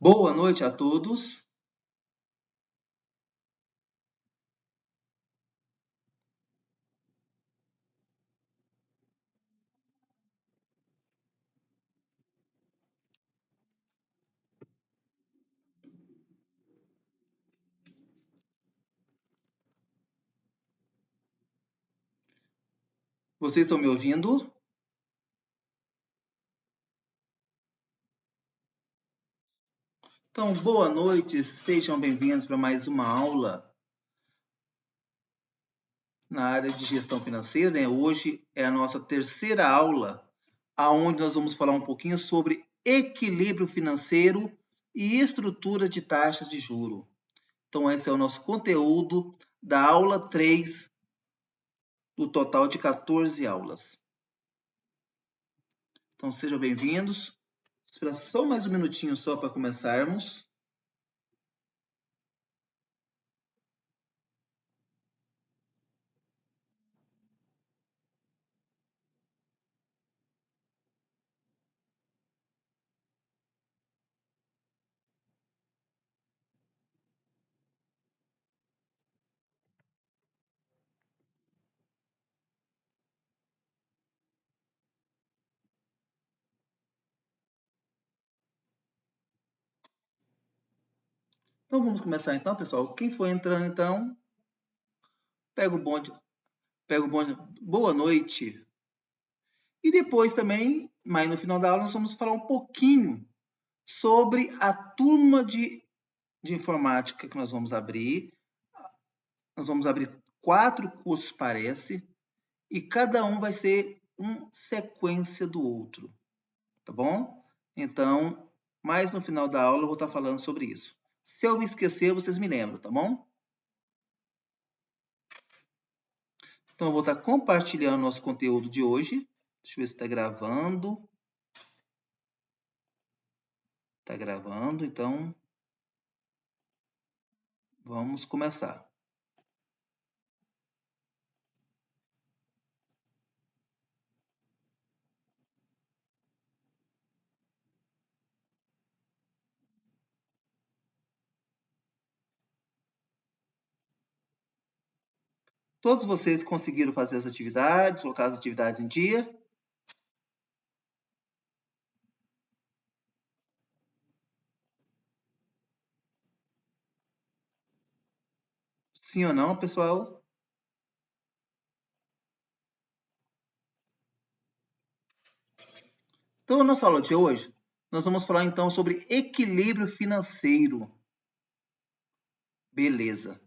Boa noite a todos. Vocês estão me ouvindo? Então, boa noite, sejam bem-vindos para mais uma aula na área de gestão financeira, né? Hoje é a nossa terceira aula, aonde nós vamos falar um pouquinho sobre equilíbrio financeiro e estrutura de taxas de juro. Então, esse é o nosso conteúdo da aula 3 do total de 14 aulas. Então, sejam bem-vindos. Espera só mais um minutinho só para começarmos. Então vamos começar então, pessoal. Quem for entrando então, pega o bonde, pega o bonde. Boa noite. E depois também, mais no final da aula, nós vamos falar um pouquinho sobre a turma de informática que nós vamos abrir. Nós vamos abrir 4 cursos, parece, e cada um vai ser uma sequência do outro, tá bom? Então, mais no final da aula eu vou estar falando sobre isso. Se eu me esquecer, vocês me lembram, tá bom? Então, eu vou estar compartilhando nosso conteúdo de hoje. Deixa eu ver se está gravando. Está gravando, então vamos começar. Todos vocês conseguiram fazer as atividades, colocar as atividades em dia? Sim ou não, pessoal? Então, na nossa aula de hoje, nós vamos falar então sobre equilíbrio financeiro. Beleza.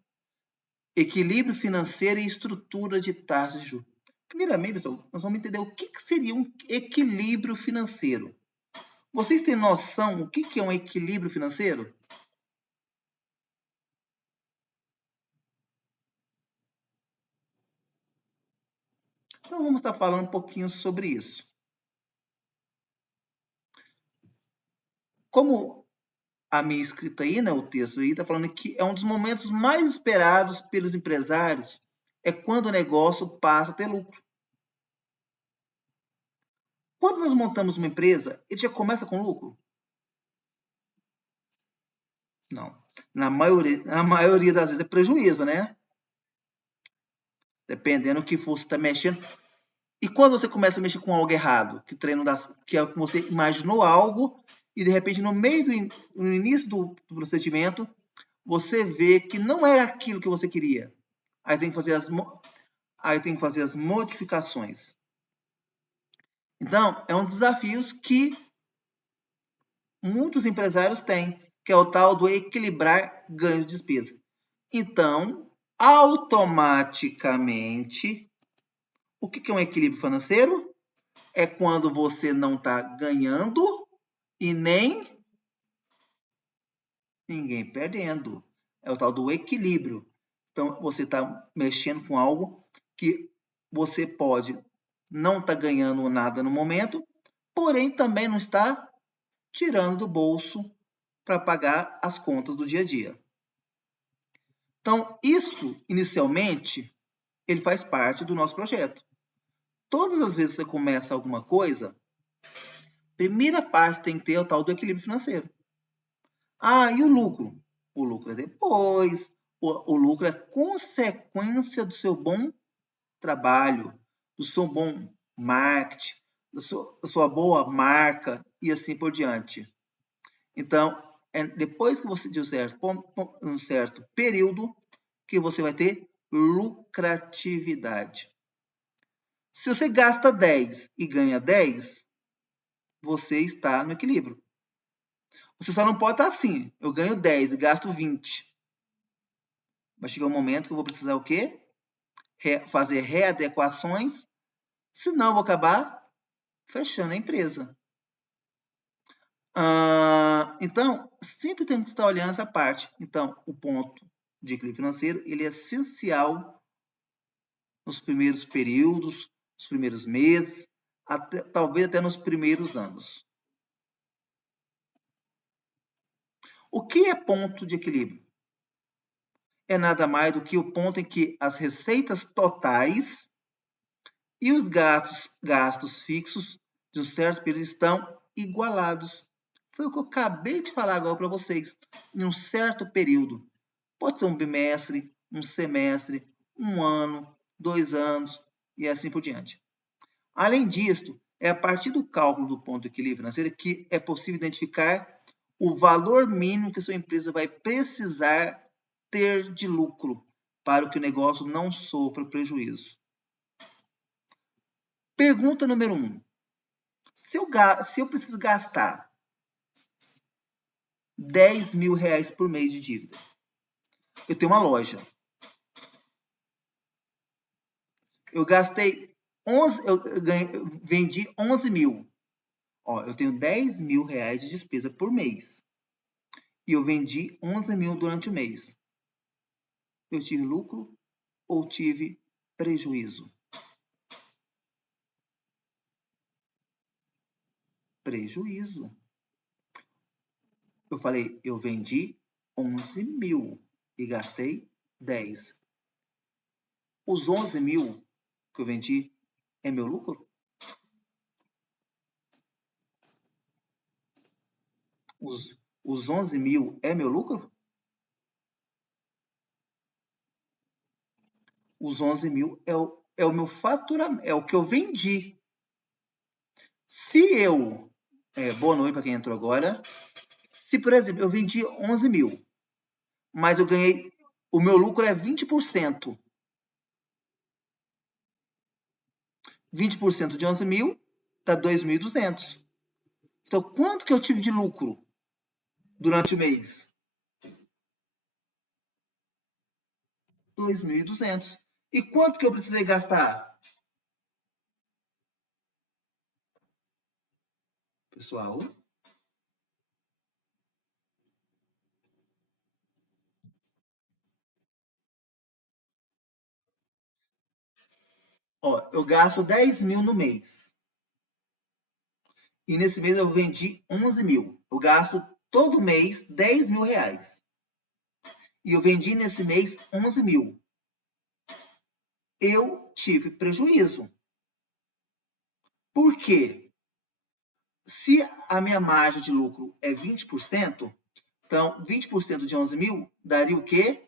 Equilíbrio financeiro e estrutura de taxas de juros. Primeiramente, pessoal, nós vamos entender o que seria um equilíbrio financeiro. Vocês têm noção o que é um equilíbrio financeiro? Então, vamos estar falando um pouquinho sobre isso. Como a minha escrita aí, né, o texto aí, está falando que é um dos momentos mais esperados pelos empresários, é quando o negócio passa a ter lucro. Quando nós montamos uma empresa, ele já começa com lucro? Não. Na maioria das vezes é prejuízo, né? Dependendo do que você está mexendo. E quando você começa a mexer com algo errado, que é que você imaginou algo e de repente no início do procedimento, você vê que não era aquilo que você queria. Aí tem que fazer as modificações. Então, é um desafio que muitos empresários têm, que é o tal do equilibrar ganho de despesa. Então, automaticamente, o que é um equilíbrio financeiro? É quando você não está ganhando e nem ninguém perdendo. É o tal do equilíbrio. Então, você está mexendo com algo que você pode não estar ganhando nada no momento, porém também não está tirando do bolso para pagar as contas do dia a dia. Então, isso, inicialmente, ele faz parte do nosso projeto. Todas as vezes que você começa alguma coisa, primeira parte tem que ter o tal do equilíbrio financeiro. Ah, e o lucro? O lucro é depois. O lucro é consequência do seu bom trabalho, do seu bom marketing, da sua boa marca e assim por diante. Então, depois que você deu um certo período, que você vai ter lucratividade. Se você gasta 10 e ganha 10, você está no equilíbrio. Você só não pode estar assim. Eu ganho 10 e gasto 20. Vai chegar um momento que eu vou precisar o quê? Fazer readequações, senão eu vou acabar fechando a empresa. Então, sempre temos que estar olhando essa parte. Então, o ponto de equilíbrio financeiro, ele é essencial nos primeiros períodos, nos primeiros meses, talvez até nos primeiros anos. O que é ponto de equilíbrio? É nada mais do que o ponto em que as receitas totais e os gastos fixos de um certo período estão igualados. Foi o que eu acabei de falar agora para vocês. Em um certo período. Pode ser um bimestre, um semestre, um ano, 2 anos e assim por diante. Além disso, é a partir do cálculo do ponto de equilíbrio financeiro que é possível identificar o valor mínimo que sua empresa vai precisar ter de lucro para que o negócio não sofra prejuízo. Pergunta número 1. Se eu preciso gastar R$10.000 por mês de dívida, eu tenho uma loja. Eu gastei 11, eu vendi 11 mil. Ó, eu tenho R$10.000 de despesa por mês. E eu vendi 11 mil durante o mês. Eu tive lucro ou tive prejuízo? Prejuízo. Eu falei, eu vendi 11 mil e gastei 10. Os 11 mil que eu vendi é meu lucro? Os 11 mil é meu lucro? Os 11 mil é o meu faturamento, é o que eu vendi. Se eu... boa noite para quem entrou agora. Se, por exemplo, eu vendi 11 mil, mas eu ganhei... O meu lucro é 20%. 20% de 11 mil dá 2.200. Então, quanto que eu tive de lucro durante o mês? 2.200. E quanto que eu precisei gastar? Pessoal, ó, eu gasto 10 mil no mês. E nesse mês eu vendi 11 mil. Eu gasto todo mês 10 mil reais. E eu vendi nesse mês 11 mil. Eu tive prejuízo. Por quê? Se a minha margem de lucro é 20%, então 20% de 11 mil daria o quê?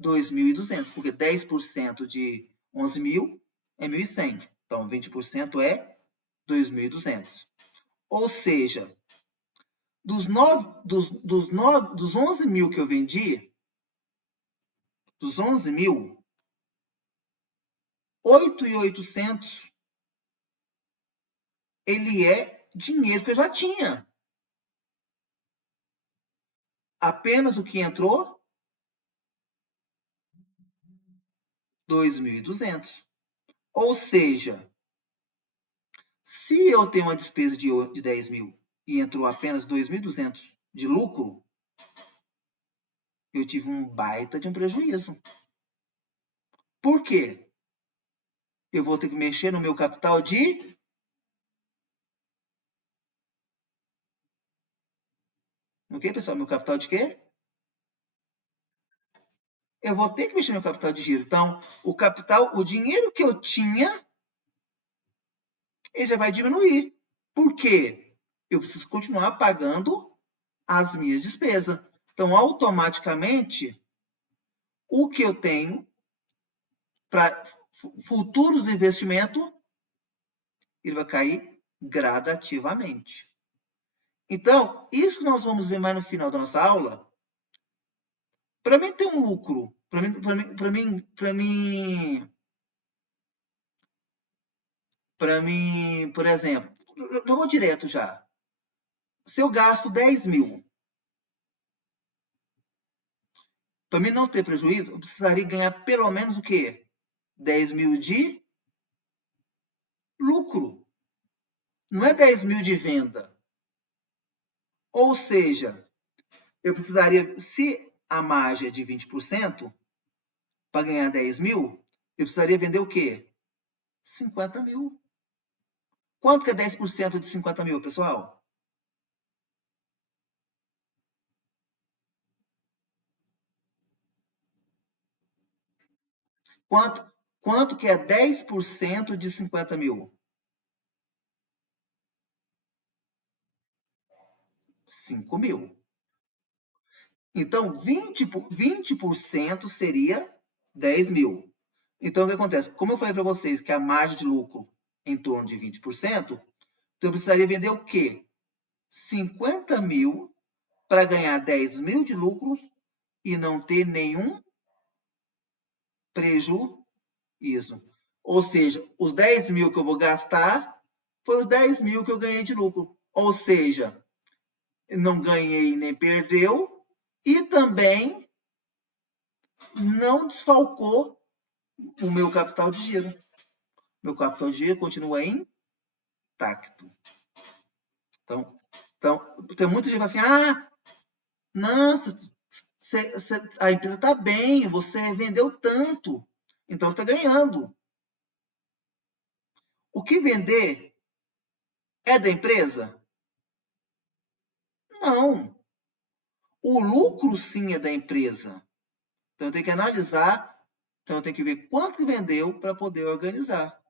2.200, porque 10% de 11 mil é 1.100. Então 20% é 2.200. Ou seja, dos 11 mil que eu vendi, dos 11 mil, 8.800 ele é dinheiro que eu já tinha. Apenas o que entrou? 2.200. Ou seja, se eu tenho uma despesa de 10 mil e entrou apenas 2.200 de lucro, eu tive um baita de um prejuízo. Por quê? Eu vou ter que mexer no meu capital de... O que, pessoal? Meu capital de quê? Eu vou ter que mexer no meu capital de giro. Então, o capital, o dinheiro que eu tinha, ele já vai diminuir. Por quê? Eu preciso continuar pagando as minhas despesas. Então, automaticamente, o que eu tenho para futuros investimentos, ele vai cair gradativamente. Então, isso que nós vamos ver mais no final da nossa aula, para mim ter um lucro, por exemplo, eu vou direto já. Se eu gasto 10 mil, para mim não ter prejuízo, eu precisaria ganhar pelo menos o quê? 10 mil de lucro. Não é 10 mil de venda. Ou seja, eu precisaria, se a margem é de 20%, para ganhar 10 mil, eu precisaria vender o quê? 50 mil. Quanto que é 10% de 50 mil, pessoal? Quanto, quanto que é 10% de 50 mil? 5 mil. Então, 20% seria 10 mil. Então, o que acontece? Como eu falei para vocês que a margem de lucro é em torno de 20%, então eu precisaria vender o quê? 50 mil para ganhar 10 mil de lucro e não ter nenhum prejuízo. Ou seja, os 10 mil que eu vou gastar foi os 10 mil que eu ganhei de lucro. Ou seja, não ganhei nem perdeu e também não desfalcou o meu capital de giro. Meu capital de giro continua intacto. Então tem muita gente que fala assim, nossa, a empresa está bem, você vendeu tanto, então você está ganhando. O que vender é da empresa? Não. O lucro sim é da empresa. Então eu tenho que analisar, então eu tenho que ver quanto que vendeu para poder organizar.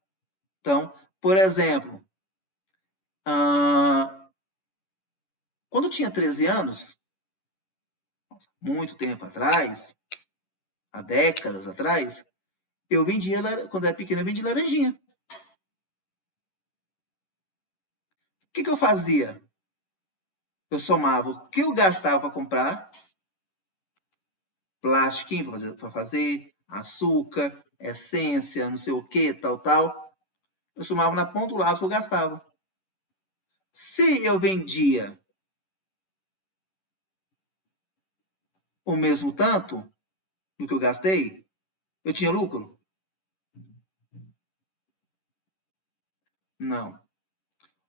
Então, por exemplo, quando eu tinha 13 anos, muito tempo atrás, há décadas atrás, eu vendia, quando era pequeno, eu vendia laranjinha. O que eu fazia? Eu somava o que eu gastava para comprar, plástico para fazer, açúcar, essência, não sei o que, tal, tal. Eu somava na ponta do lápis que eu gastava. Se eu vendia o mesmo tanto do que eu gastei, eu tinha lucro? Não.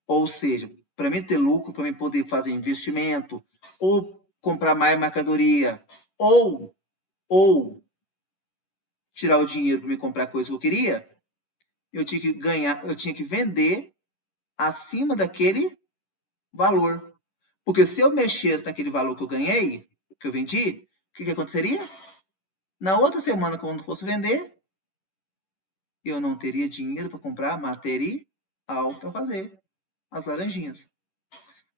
Ou seja, para mim ter lucro, para mim poder fazer investimento, ou comprar mais mercadoria, ou tirar o dinheiro para me comprar coisa que eu queria, eu tinha que ganhar, eu tinha que vender acima daquele valor. Porque se eu mexesse naquele valor que eu ganhei, que eu vendi, o que aconteceria? Na outra semana, quando fosse vender, eu não teria dinheiro para comprar material para fazer as laranjinhas.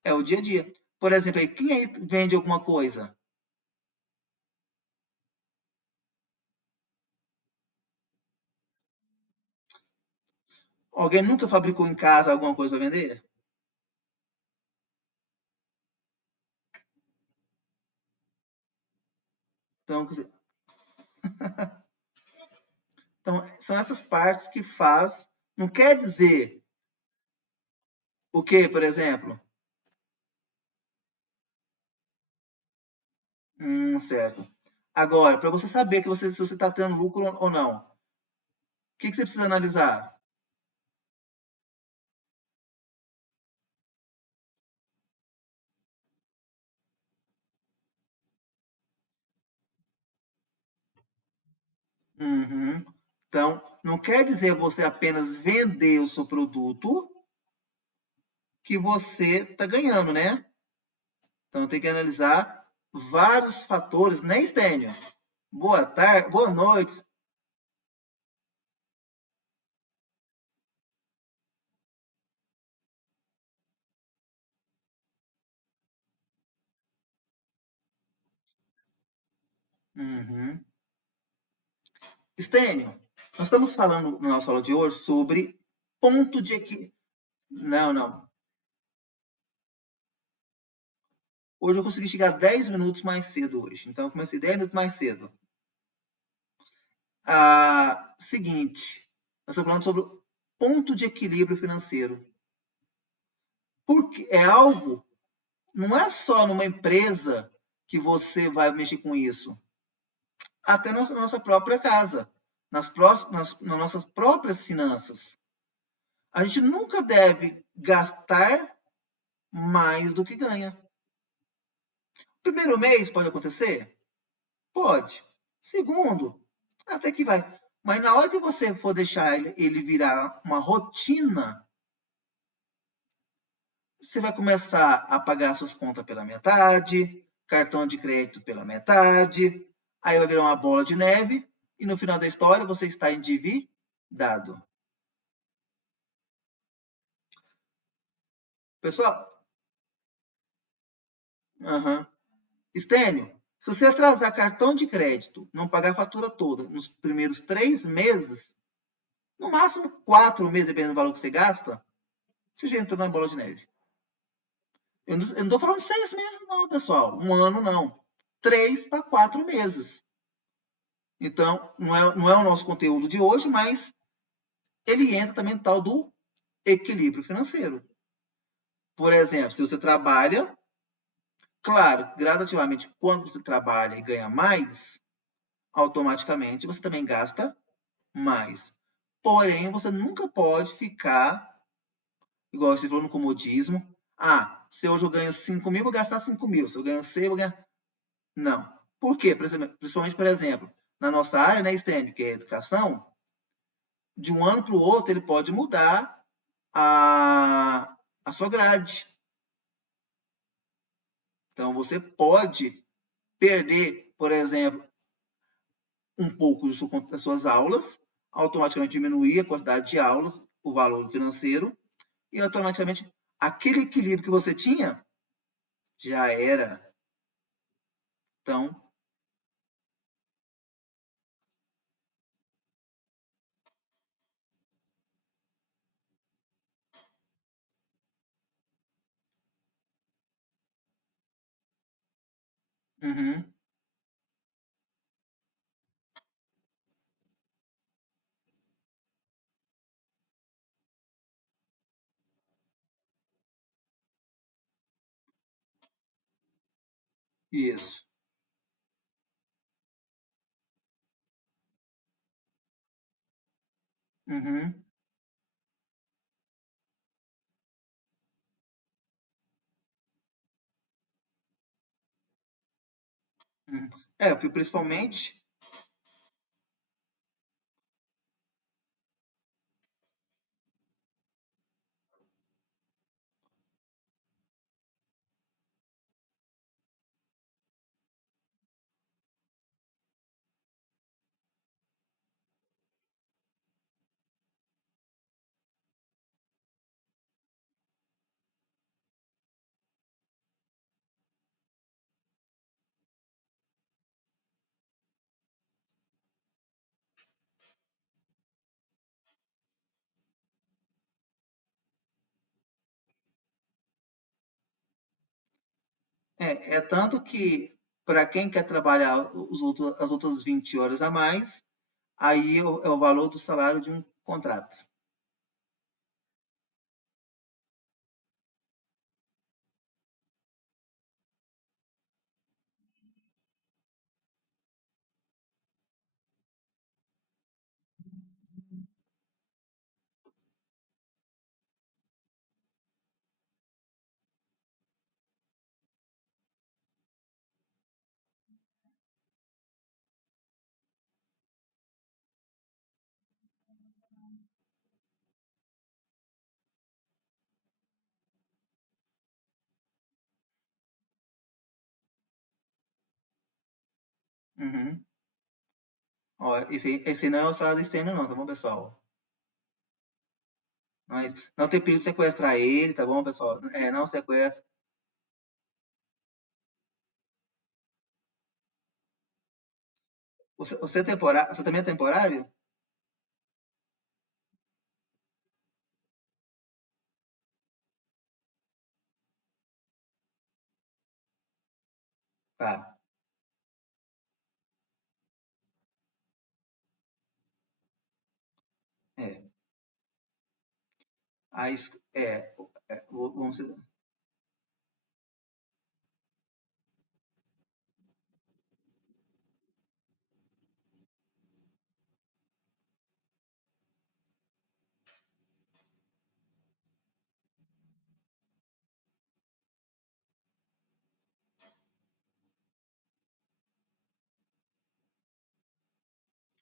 É o dia a dia. Por exemplo, aí, quem aí vende alguma coisa? Alguém nunca fabricou em casa alguma coisa para vender? Então, então, são essas partes que faz. Não quer dizer o que, por exemplo? Certo. Agora, para você saber que se você está tendo lucro ou não, o que você precisa analisar? Uhum. Então, não quer dizer você apenas vender o seu produto que você está ganhando, né? Então, tem que analisar vários fatores, né, Stênio? Boa tarde, boa noite. Uhum. Estênio, nós estamos falando na nossa aula de hoje sobre ponto de equilíbrio. Não, não. Hoje eu consegui chegar 10 minutos mais cedo hoje. Então eu comecei 10 minutos mais cedo. Seguinte, nós estamos falando sobre o ponto de equilíbrio financeiro. Porque é algo, não é só numa empresa que você vai mexer com isso. Até na nossa própria casa, nas nossas próprias finanças. A gente nunca deve gastar mais do que ganha. Primeiro mês pode acontecer? Pode. Segundo, até que vai. Mas na hora que você for deixar ele virar uma rotina, você vai começar a pagar suas contas pela metade, cartão de crédito pela metade, aí vai virar uma bola de neve e no final da história você está endividado. Pessoal, uhum. Estênio, se você atrasar cartão de crédito, não pagar a fatura toda nos primeiros 3 meses, no máximo 4 meses, dependendo do valor que você gasta, você já entrou na bola de neve. Eu não estou falando 6 meses, não, pessoal. Um ano, não. 3 para 4 meses. Então, não é o nosso conteúdo de hoje, mas ele entra também no tal do equilíbrio financeiro. Por exemplo, se você trabalha, claro, gradativamente, quando você trabalha e ganha mais, automaticamente você também gasta mais. Porém, você nunca pode ficar, igual você falou no comodismo, se hoje eu ganho 5 mil, vou gastar 5 mil. Se eu ganho 6, vou ganhar. Não. Por quê? Principalmente, por exemplo, na nossa área, né, STEM, que é a educação, de um ano para o outro ele pode mudar a sua grade. Então, você pode perder, por exemplo, um pouco das suas aulas, automaticamente diminuir a quantidade de aulas, o valor financeiro, e automaticamente aquele equilíbrio que você tinha já era. Então, uhum, isso. Uhum, uhum. Porque principalmente. É tanto que, para quem quer trabalhar as outras 20 horas a mais, aí é o valor do salário de um contrato. Uhum. Ó, esse não é o salário externo, não, tá bom, pessoal? Mas não tem perigo de sequestrar ele, tá bom, pessoal? Não sequestra. Você é temporário? Você também é temporário? Tá. É. Vamos dizer,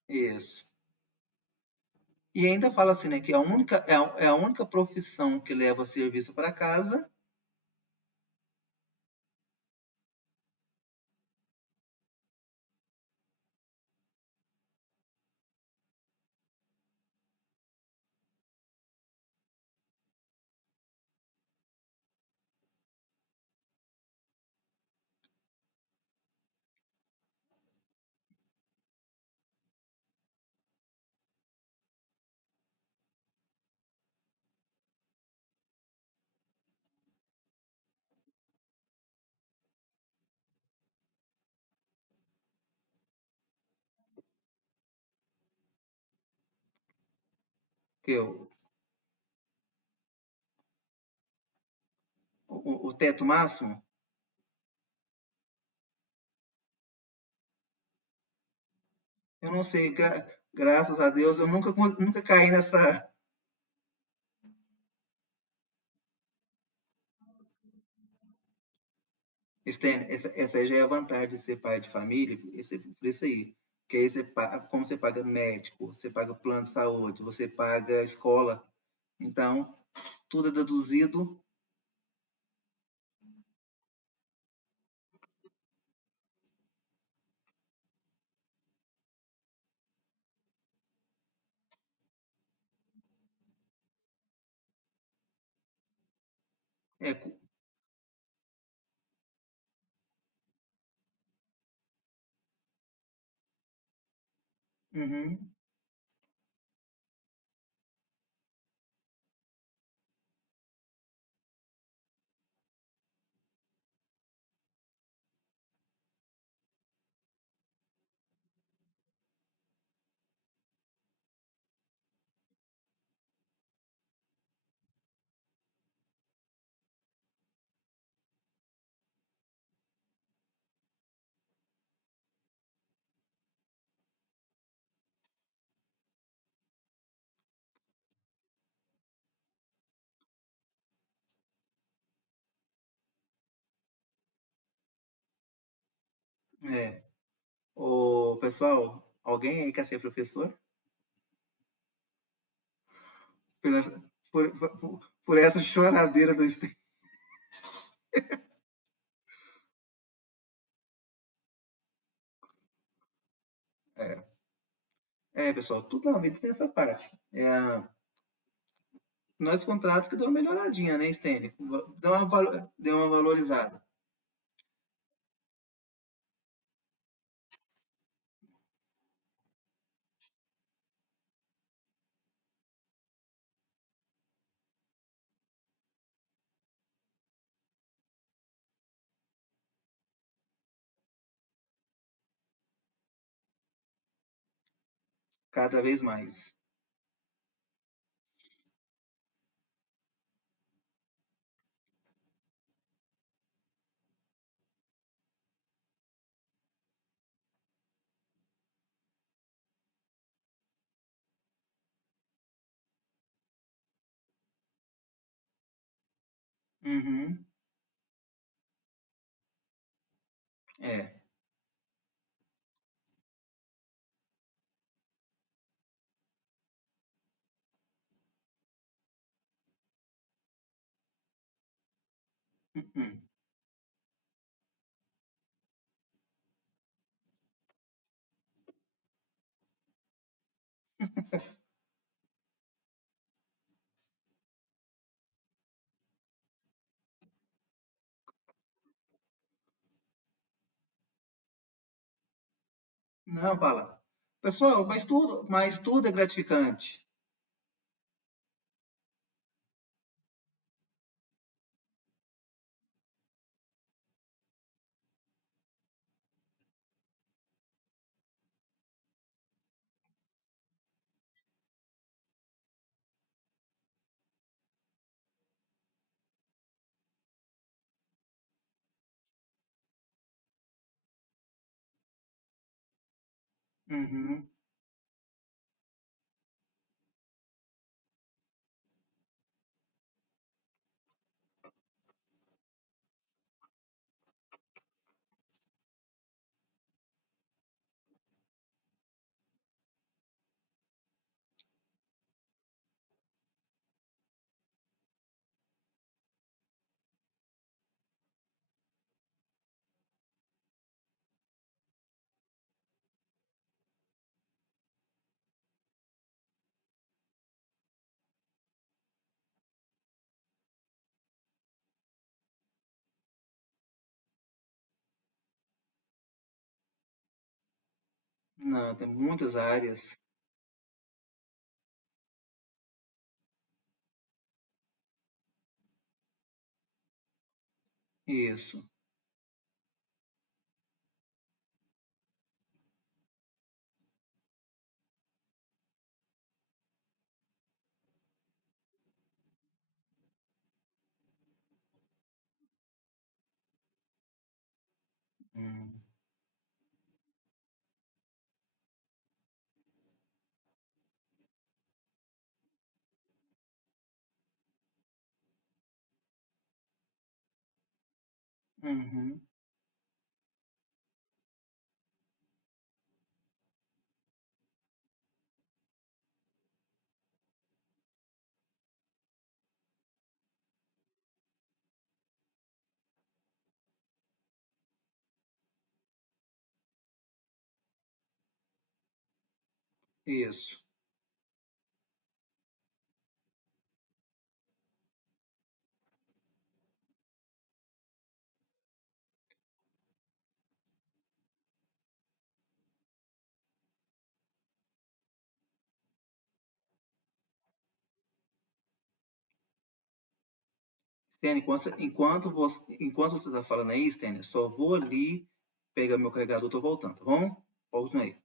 isso. E ainda fala assim, né, que é a única profissão que leva serviço para casa. Que o teto máximo. Eu não sei, graças a Deus, eu nunca caí nessa. Stênio, essa aí já é a vantagem de ser pai de família, por isso aí. Que aí como você paga médico, você paga plano de saúde, você paga escola. Então, tudo é deduzido. É, uhum, é. Ô, pessoal, alguém aí quer ser professor? Por essa, por essa choradeira do Stênio. É, pessoal, tudo na vida tem essa parte. Nós contratos que deu uma melhoradinha, né, Stênio? Deu uma valorizada. Cada vez mais. Uhum, é. Uhum. Não, fala. Pessoal, mas tudo é gratificante. Uhum. Não, tem muitas áreas. Isso. Hum. Uhum. Isso. Stênio, enquanto você está falando aí, Stênio, só vou ali pegar meu carregador, tô voltando, tá bom? Pausa aí.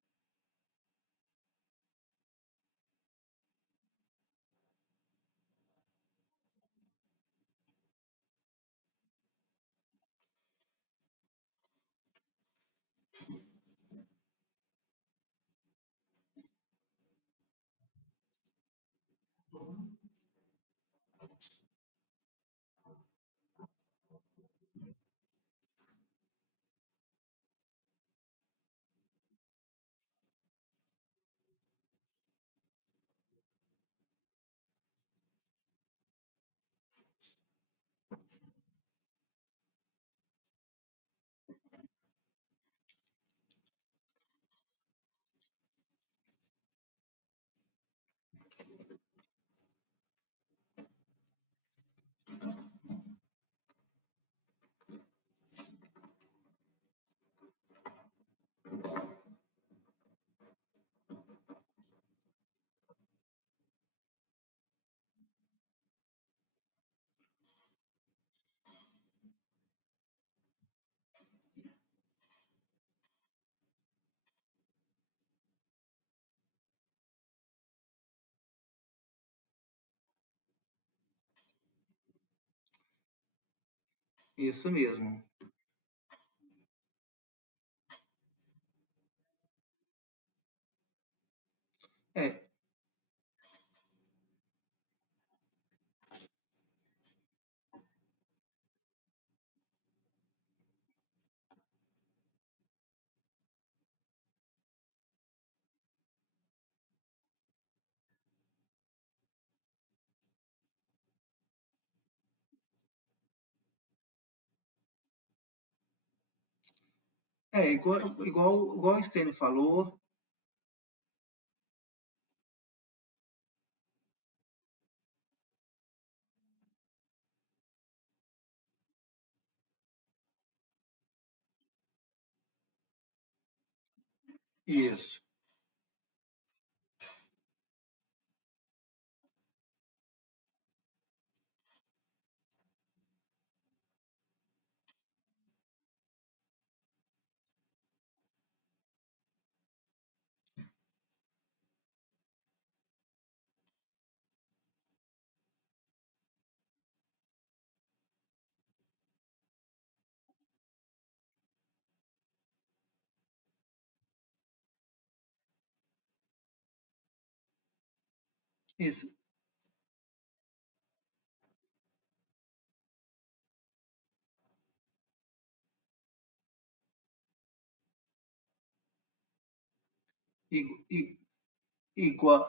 Isso mesmo. É, igual o Stênio falou, Isso, isso. I- i- Igual,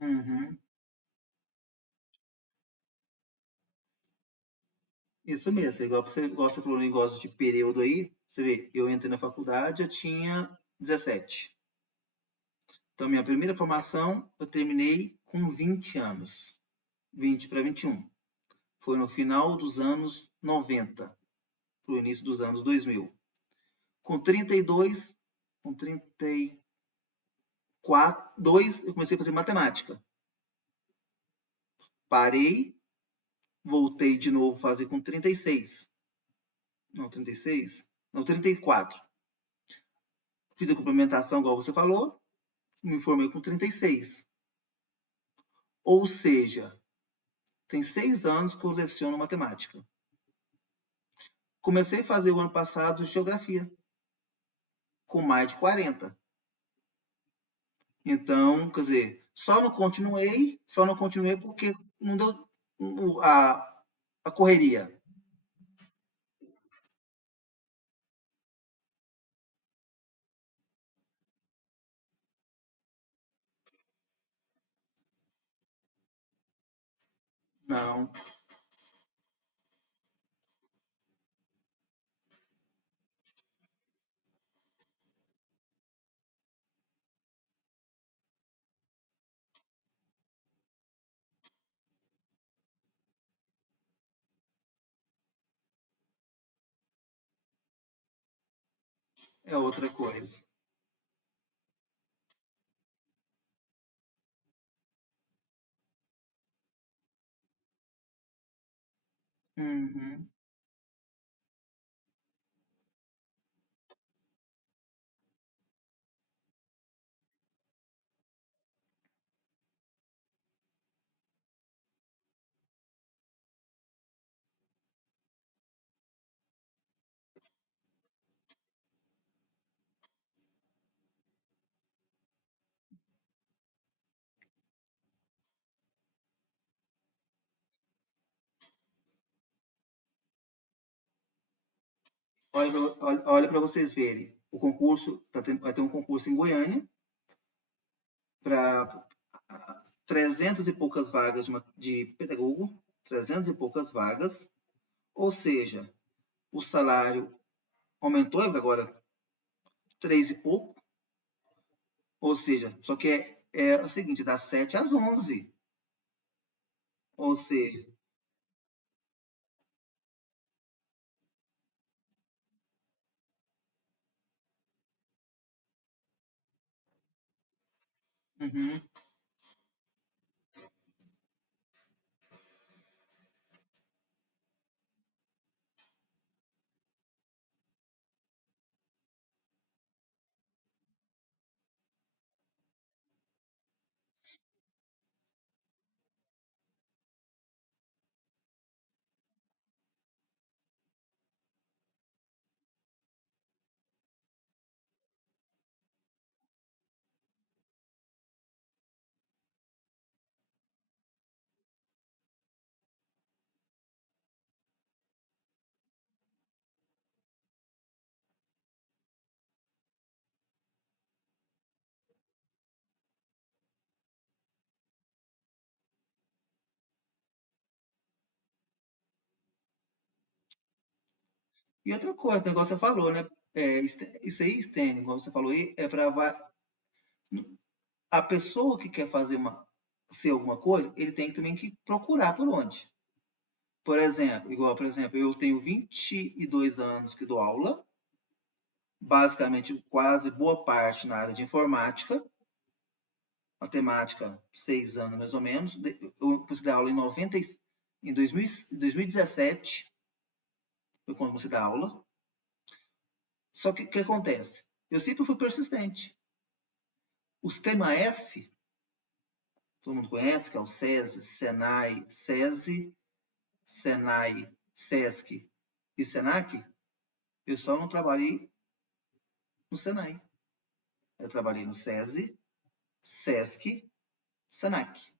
uhum, isso mesmo. Igual você gosta falou negócio de período aí, você vê, eu entrei na faculdade, eu tinha 17. Então, minha primeira formação eu terminei com 20 anos, 20 para 21. Foi no final dos anos 90, para o início dos anos 2000. Com 32, com 34, 2, eu comecei a fazer matemática. Parei, voltei de novo a fazer com 36. Não, 36? Não, 34. Fiz a complementação, igual você falou, me formei com 36. Ou seja, tem 6 anos que eu leciono matemática. Comecei a fazer o ano passado geografia, com mais de 40. Então, quer dizer, só não continuei porque não deu a correria. Não, é outra coisa. Uhum, olha para vocês verem. O concurso, vai ter um concurso em Goiânia, para 300 e poucas vagas de pedagogo, 300 e poucas vagas, ou seja, o salário aumentou agora 3 e pouco, ou seja, só que é o seguinte, das 7 às 11, ou seja, uhum. E outra coisa, igual você falou, né? Isso aí, Stênio, igual você falou aí, é para a pessoa que quer fazer ser alguma coisa, ele tem também que procurar por onde. Por exemplo, eu tenho 22 anos que dou aula, basicamente quase boa parte na área de informática, matemática, 6 anos mais ou menos. Eu comecei a dar aula em 2017, foi quando comecei a dar aula. Só que o que acontece? Eu sempre fui persistente. O sistema S, todo mundo conhece, que é o SESI, Senai, SESI, Senai, SESC e SENAC, eu só não trabalhei no Senai. Eu trabalhei no SESI, SESC, SENAC.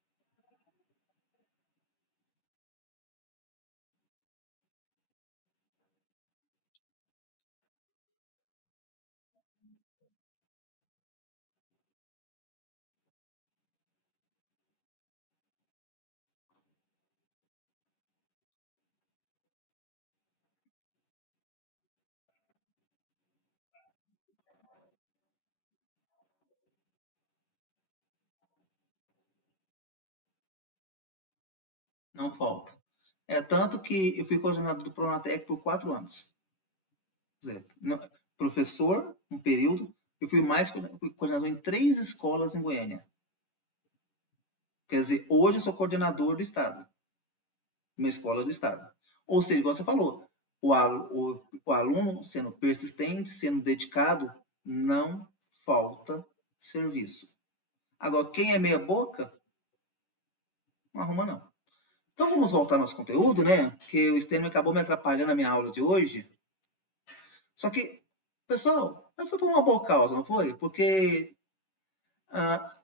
Não falta. É tanto que eu fui coordenador do Pronatec por 4 anos. Por exemplo, professor, um período, eu fui coordenador em 3 escolas em Goiânia. Quer dizer, hoje eu sou coordenador do Estado, uma escola do Estado. Ou seja, igual você falou, o aluno sendo persistente, sendo dedicado, não falta serviço. Agora, quem é meia boca, não arruma não. Então vamos voltar ao nosso conteúdo, né? Que o Stênio acabou me atrapalhando na minha aula de hoje. Só que, pessoal, foi por uma boa causa, não foi? Ah,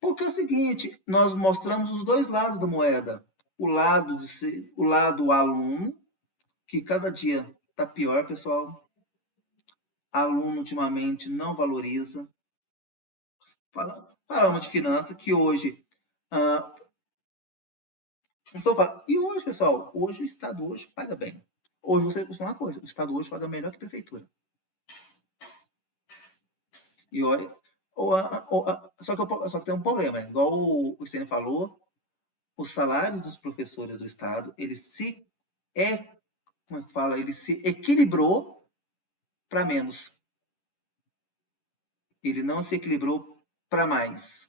porque é o seguinte, nós mostramos os dois lados da moeda. O lado aluno, que cada dia está pior, pessoal. Aluno ultimamente não valoriza. Falamos de finança, que hoje. Ah, e hoje, pessoal, hoje o Estado hoje paga bem. Hoje você costuma uma coisa, o Estado hoje paga melhor que a prefeitura. E olha, só que tem um problema, né? Igual o Stênio falou, os salários dos professores do Estado, é, como é que fala? Ele se equilibrou para menos. Ele não se equilibrou para mais.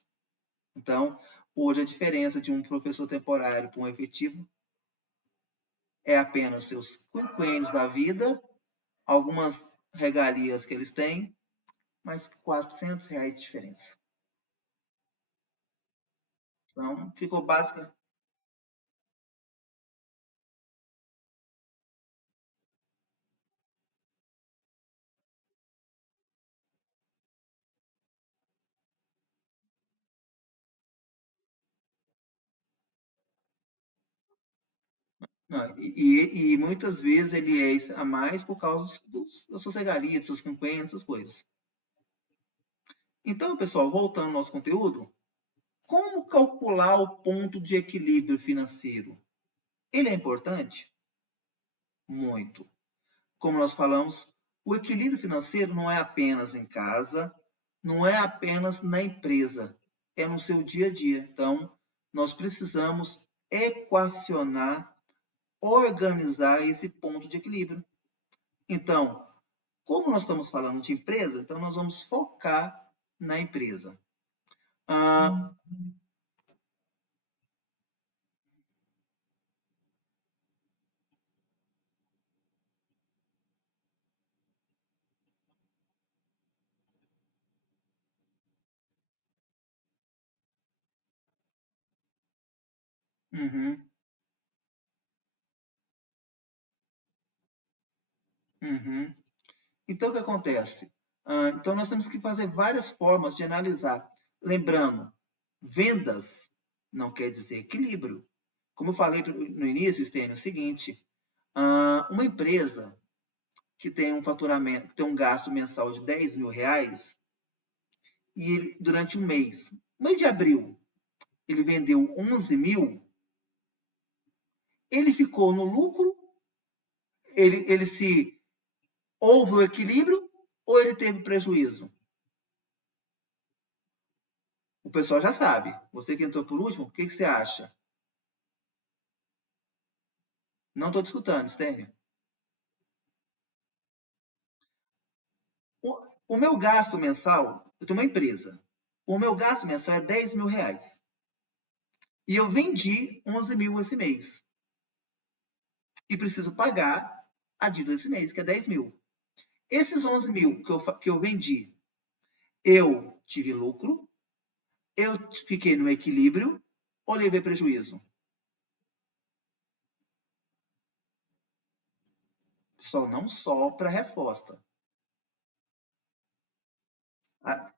Então, hoje a diferença de um professor temporário para um efetivo é apenas seus quinquênios da vida, algumas regalias que eles têm, mas R$ 400 de diferença. Então, ficou básica. Não, e muitas vezes ele é a mais por causa das suas regalias, dos seus quinquênios, essas coisas. Então, pessoal, voltando ao nosso conteúdo, Como calcular o ponto de equilíbrio financeiro? Ele é importante? Muito. Como nós falamos, o equilíbrio financeiro não é apenas em casa, não é apenas na empresa, é no seu dia a dia. Então, nós precisamos equacionar, organizar esse ponto de equilíbrio. Então, como nós estamos falando de empresa, então nós vamos focar na empresa. Ah, uhum, uhum. Então, o que acontece? Então, nós temos que fazer várias formas de analisar. Lembrando, vendas não quer dizer equilíbrio. Como eu falei no início, Stênio, é o seguinte: uma empresa que tem um faturamento, que tem um gasto mensal de R$ 10.000 e ele, durante um mês, mês de abril, ele vendeu 11.000, ele ficou no lucro, ele se houve o equilíbrio ou ele teve prejuízo? O pessoal já sabe. Você que entrou por último, o que você acha? Não estou discutindo, Stênio. O meu gasto mensal, eu tenho uma empresa. O meu gasto mensal é R$ 10.000. E eu vendi 11.000 esse mês. E preciso pagar a dívida desse mês, que é 10.000. Esses 11.000 que eu vendi, eu tive lucro, eu fiquei no equilíbrio ou levei prejuízo? Só não sopra a resposta. Ah,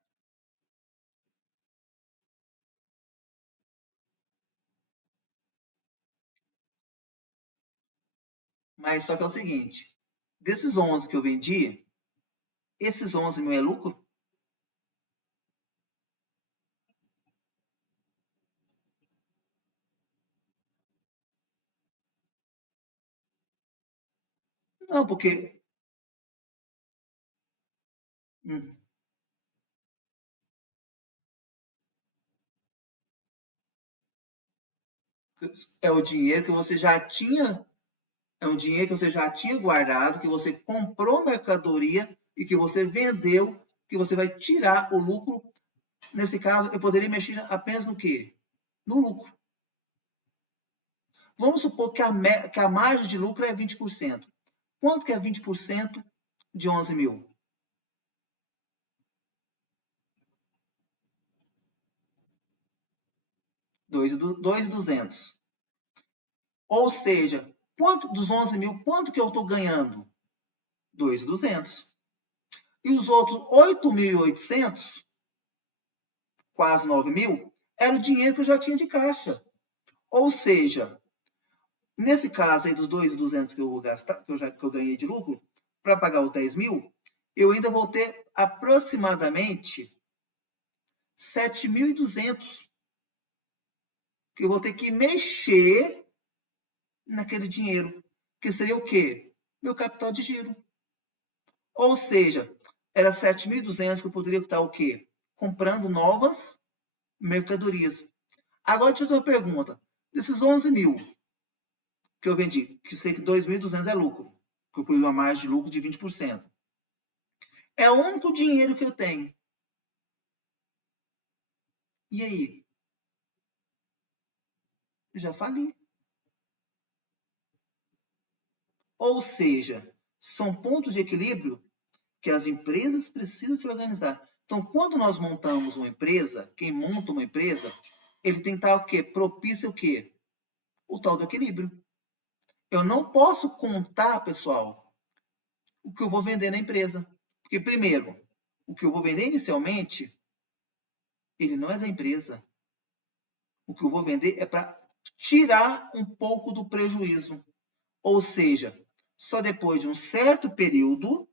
mas só que é o seguinte, desses 11 que eu vendi, esses 11.000 é lucro? Não, porque hum, é o dinheiro que você já tinha, é um dinheiro que você já tinha guardado, que você comprou mercadoria e que você vendeu, que você vai tirar o lucro. Nesse caso, eu poderia mexer apenas no quê? No lucro. Vamos supor que a margem de lucro é 20%. Quanto que é 20% de 11.000? 2.200. Ou seja, quanto dos 11.000, quanto que eu estou ganhando? 2.200. E os outros 8.800, quase 9.000, era o dinheiro que eu já tinha de caixa. Ou seja, nesse caso aí dos 2.200 que eu vou gastar, que eu ganhei de lucro, para pagar os 10.000, eu ainda vou ter aproximadamente 7.200 que eu vou ter que mexer naquele dinheiro, que seria o quê? Meu capital de giro. Ou seja, era 7.200 que eu poderia estar o quê? Comprando novas mercadorias. Agora, deixa eu fazer uma pergunta. Desses 11.000 que eu vendi, que sei que 2.200 é lucro, que eu pus uma margem de lucro de 20%. É o único dinheiro que eu tenho. E aí? Eu já fali. Ou seja, são pontos de equilíbrio que as empresas precisam se organizar. Então, quando nós montamos uma empresa, quem monta uma empresa, ele tem que estar o quê? Propício o quê? O tal do equilíbrio. Eu não posso contar, pessoal, o que eu vou vender na empresa. Porque, primeiro, o que eu vou vender inicialmente, ele não é da empresa. O que eu vou vender é para tirar um pouco do prejuízo. Ou seja, só depois de um certo período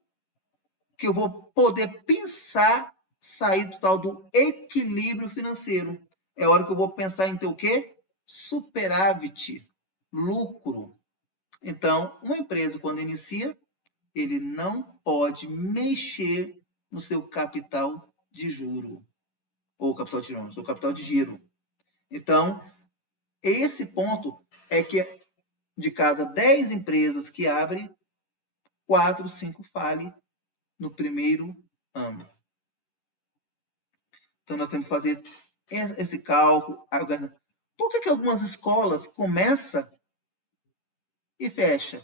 que eu vou poder pensar sair do tal do equilíbrio financeiro. É hora que eu vou pensar em ter o quê? Superávit, lucro. Então, uma empresa, quando inicia, ele não pode mexer no seu capital de juro. Ou capital de giro, no seu capital de giro. Então, esse ponto é que de cada 10 empresas que abrem, 4, 5 falem no primeiro ano. Então, nós temos que fazer esse cálculo. Por que algumas escolas começam e fecham?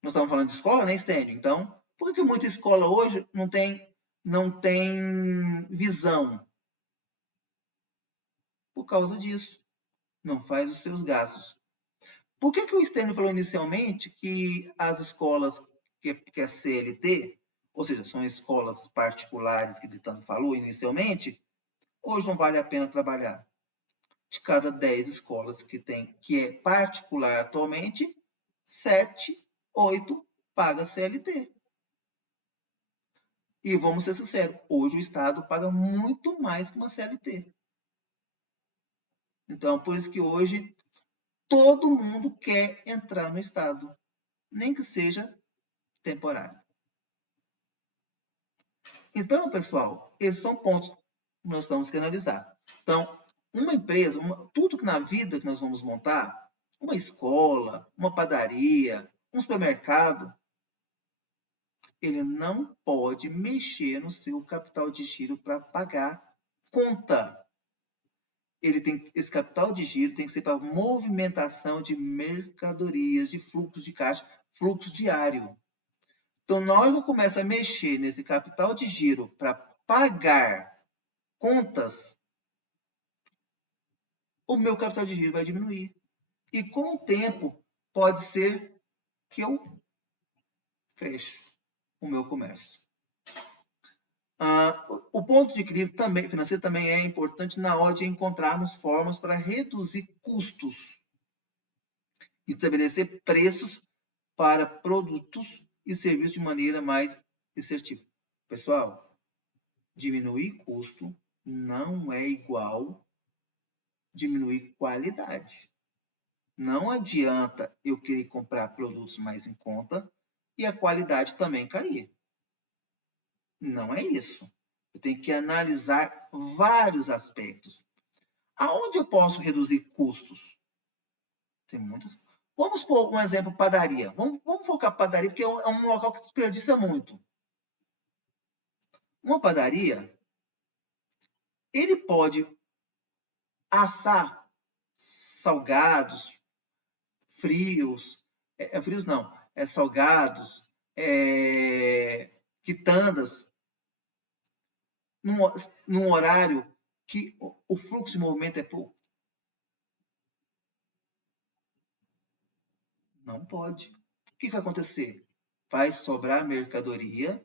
Nós estamos falando de escola, né, Stênio? Então, por que muita escola hoje não tem visão? Por causa disso. Não faz os seus gastos. Por que o Stênio falou inicialmente que as escolas que é CLT, ou seja, são escolas particulares que ele tanto falou inicialmente, hoje não vale a pena trabalhar? De cada 10 escolas que é particular atualmente, 7, 8 paga CLT. E vamos ser sinceros, hoje o Estado paga muito mais que uma CLT. Então, por isso que hoje todo mundo quer entrar no Estado, nem que seja temporário. Então, pessoal, esses são pontos que nós temos que analisar. Então, uma empresa, tudo que na vida que nós vamos montar, uma escola, uma padaria, um supermercado, ele não pode mexer no seu capital de giro para pagar conta. Esse capital de giro tem que ser para movimentação de mercadorias, de fluxo de caixa, fluxo diário. Então, nós não começamos a mexer nesse capital de giro para pagar contas, o meu capital de giro vai diminuir. E com o tempo, pode ser que eu feche o meu comércio. O ponto de equilíbrio financeiro também é importante na hora de encontrarmos formas para reduzir custos, estabelecer preços para produtos e serviços de maneira mais assertiva. Pessoal, diminuir custo não é igual diminuir qualidade. Não adianta eu querer comprar produtos mais em conta e a qualidade também cair. Não é isso. Eu tenho que analisar vários aspectos. Aonde eu posso reduzir custos? Tem muitas. Vamos por um exemplo, padaria. Vamos focar padaria, porque é um local que desperdiça muito. Uma padaria, ele pode assar salgados, frios não, salgados, quitandas, num horário que o fluxo de movimento é pouco. Não pode. O que vai acontecer? Vai sobrar mercadoria.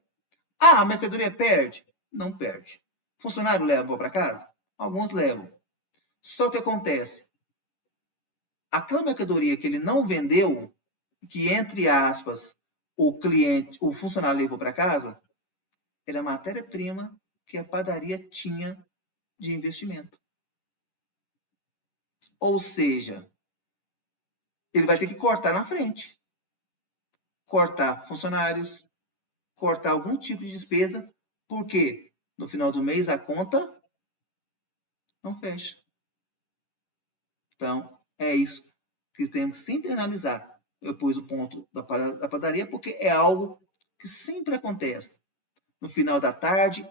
A mercadoria perde? Não perde. Funcionário leva para casa? Alguns levam. Só que acontece, aquela mercadoria que ele não vendeu, que entre aspas, o funcionário levou para casa, era matéria-prima que a padaria tinha de investimento. Ou seja, ele vai ter que cortar na frente. Cortar funcionários, cortar algum tipo de despesa, porque no final do mês a conta não fecha. Então, é isso que temos que sempre analisar. Eu pus o ponto da padaria porque é algo que sempre acontece. No final da tarde,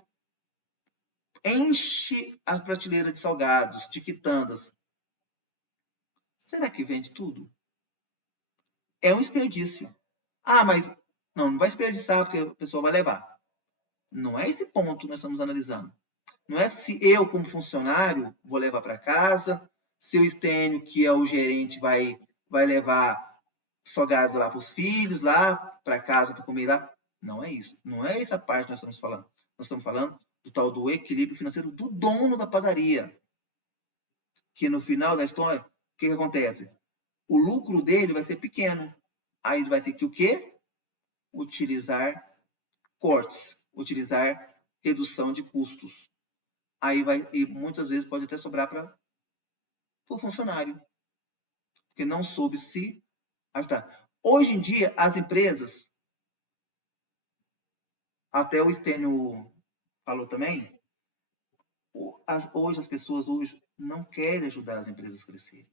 enche a prateleira de salgados, de quitandas. Será que vende tudo? É um desperdício. Mas não vai desperdiçar porque a pessoa vai levar. Não é esse ponto que nós estamos analisando. Não é se eu, como funcionário, vou levar para casa, se o Stênio, que é o gerente, vai levar salgado lá para os filhos, lá para casa, para comer lá. Não é isso. Não é essa parte que nós estamos falando. Nós estamos falando do tal do equilíbrio financeiro do dono da padaria. Que no final da história, o que acontece? O lucro dele vai ser pequeno. Aí ele vai ter que o quê? Utilizar cortes, utilizar redução de custos. aí vai, e muitas vezes pode até sobrar para o funcionário, porque não soube se ajudar. Hoje em dia, as empresas, até o Estênio falou também, hoje as pessoas hoje não querem ajudar as empresas a crescerem.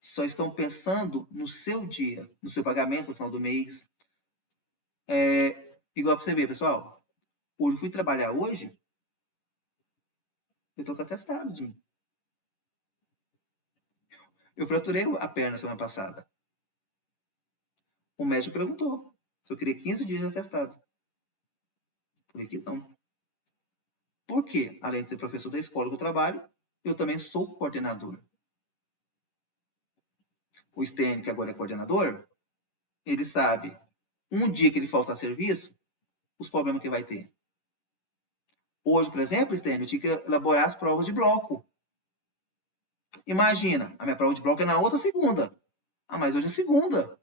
Só estão pensando no seu dia, no seu pagamento no final do mês. Igual para você ver, pessoal. Hoje eu fui trabalhar hoje, eu estou com atestado de mim. Eu fraturei a perna semana passada. O médico perguntou se eu queria 15 dias de atestado. Falei que não. Por quê? Além de ser professor da escola que eu trabalho, eu também sou coordenador. O Stênio, que agora é coordenador, ele sabe, um dia que ele faltar serviço, os problemas que vai ter. Hoje, por exemplo, Stênio, eu tinha que elaborar as provas de bloco. Imagina, a minha prova de bloco é na outra segunda. Ah, mas hoje é segunda.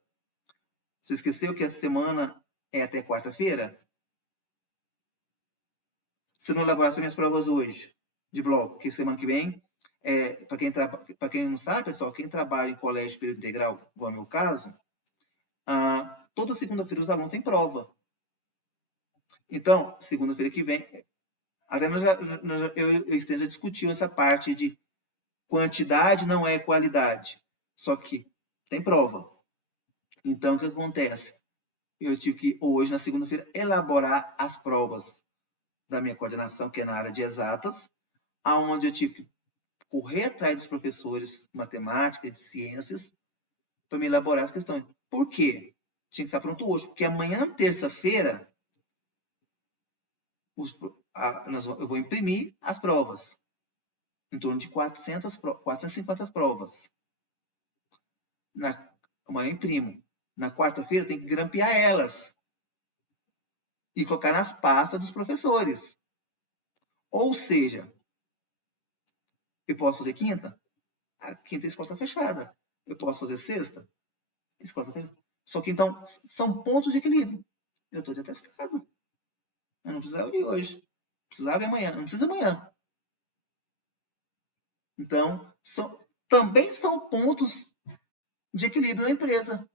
Você esqueceu que essa semana é até quarta-feira? Se eu não elaborar as minhas provas hoje, de bloco, que semana que vem, para quem não sabe, pessoal, quem trabalha em colégio de período integral, igual é o meu caso, toda segunda-feira os alunos têm prova. Então, segunda-feira que vem, até eu esteja discutindo essa parte de quantidade não é qualidade. Só que tem prova. Então, o que acontece? Eu tive que, hoje, na segunda-feira, elaborar as provas da minha coordenação, que é na área de exatas, aonde eu tive que correr atrás dos professores de matemática, de ciências, para me elaborar as questões. Por quê? Tinha que estar pronto hoje, porque amanhã, terça-feira, eu vou imprimir as provas, em torno de 450 provas. Amanhã eu imprimo. Na quarta-feira, eu tenho que grampear elas e colocar nas pastas dos professores. Ou seja, eu posso fazer quinta? A quinta a escola está fechada. Eu posso fazer sexta? A escola está fechada. Só que então, são pontos de equilíbrio. Eu estou de atestado. Eu não precisava ir hoje. Precisava ir amanhã. Não precisa amanhã. Então, também são pontos de equilíbrio na empresa.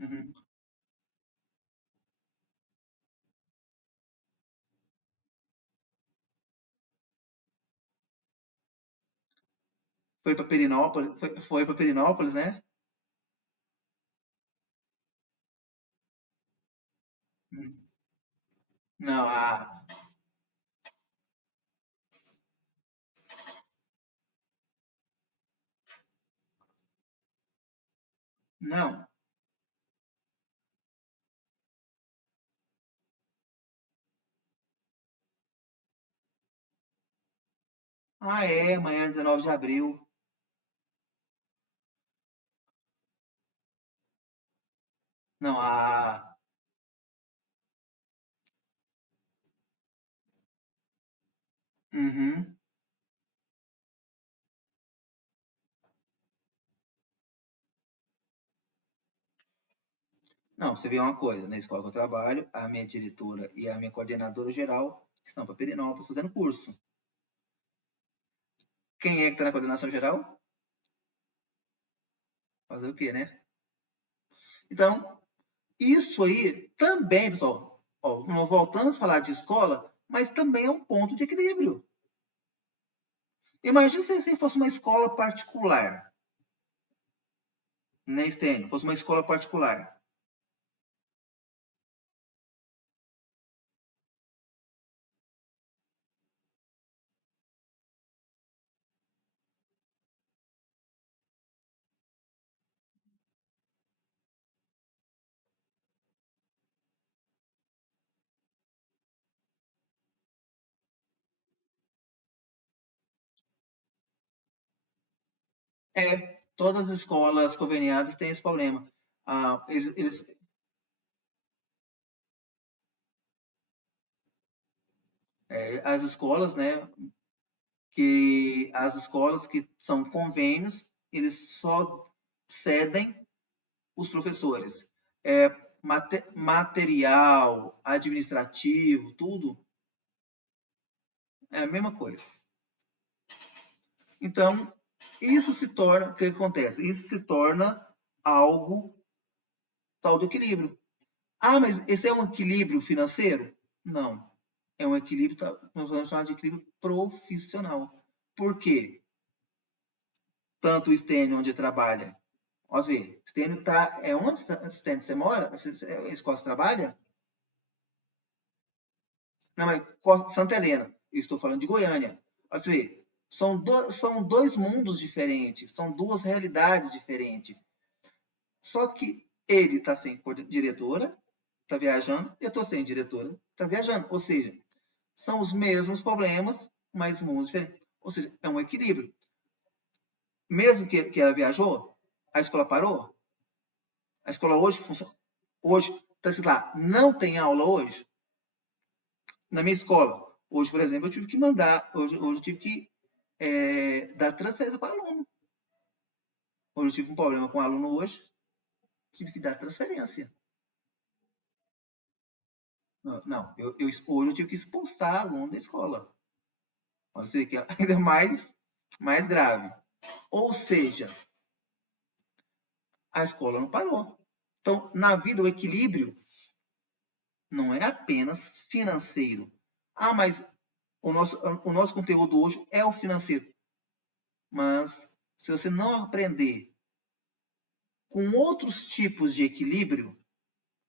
Uhum. Foi para Perinópolis, foi para Perinópolis, né? Uhum. Não, não. É, amanhã, 19 de abril. Não, uhum. Não, você vê uma coisa, na escola que eu trabalho, a minha diretora e a minha coordenadora geral estão para Perinópolis fazendo curso. Quem é que está na coordenação geral? Fazer o quê, né? Então, isso aí também, pessoal, ó, nós voltamos a falar de escola, mas também é um ponto de equilíbrio. Imagina se fosse uma escola particular, né, Stênio? Fosse uma escola particular. Todas as escolas conveniadas têm esse problema. As escolas, né, que as escolas que são convênios, eles só cedem os professores. Material, administrativo, tudo é a mesma coisa. Então, isso se torna, o que acontece? Isso se torna algo tal do equilíbrio. Ah, mas esse é um equilíbrio financeiro? Não. É um equilíbrio, nós vamos chamar de equilíbrio profissional. Por quê? Tanto o Stênio, onde trabalha. Vamos ver, Stênio está. É onde, Stênio, você mora? A escola você trabalha? Não, mas Santa Helena. Eu estou falando de Goiânia. Você vê, são dois mundos diferentes, são duas realidades diferentes. Só que ele está sem diretora, está viajando, e eu estou sem diretora, está viajando. Ou seja, são os mesmos problemas, mas mundos diferentes. Ou seja, é um equilíbrio. Mesmo que ela viajou, a escola parou. A escola hoje funciona. Hoje, está escrito lá, não tem aula hoje. Na minha escola, hoje, por exemplo, eu tive que mandar, hoje eu tive que dar transferência para o aluno. Hoje eu tive um problema com o aluno hoje, tive que dar transferência. Não, hoje eu tive que expulsar aluno da escola. Você vê que é ainda mais grave. Ou seja, a escola não parou. Então, na vida, o equilíbrio não é apenas financeiro. Ah, mas o nosso conteúdo hoje é o financeiro. Mas, se você não aprender com outros tipos de equilíbrio,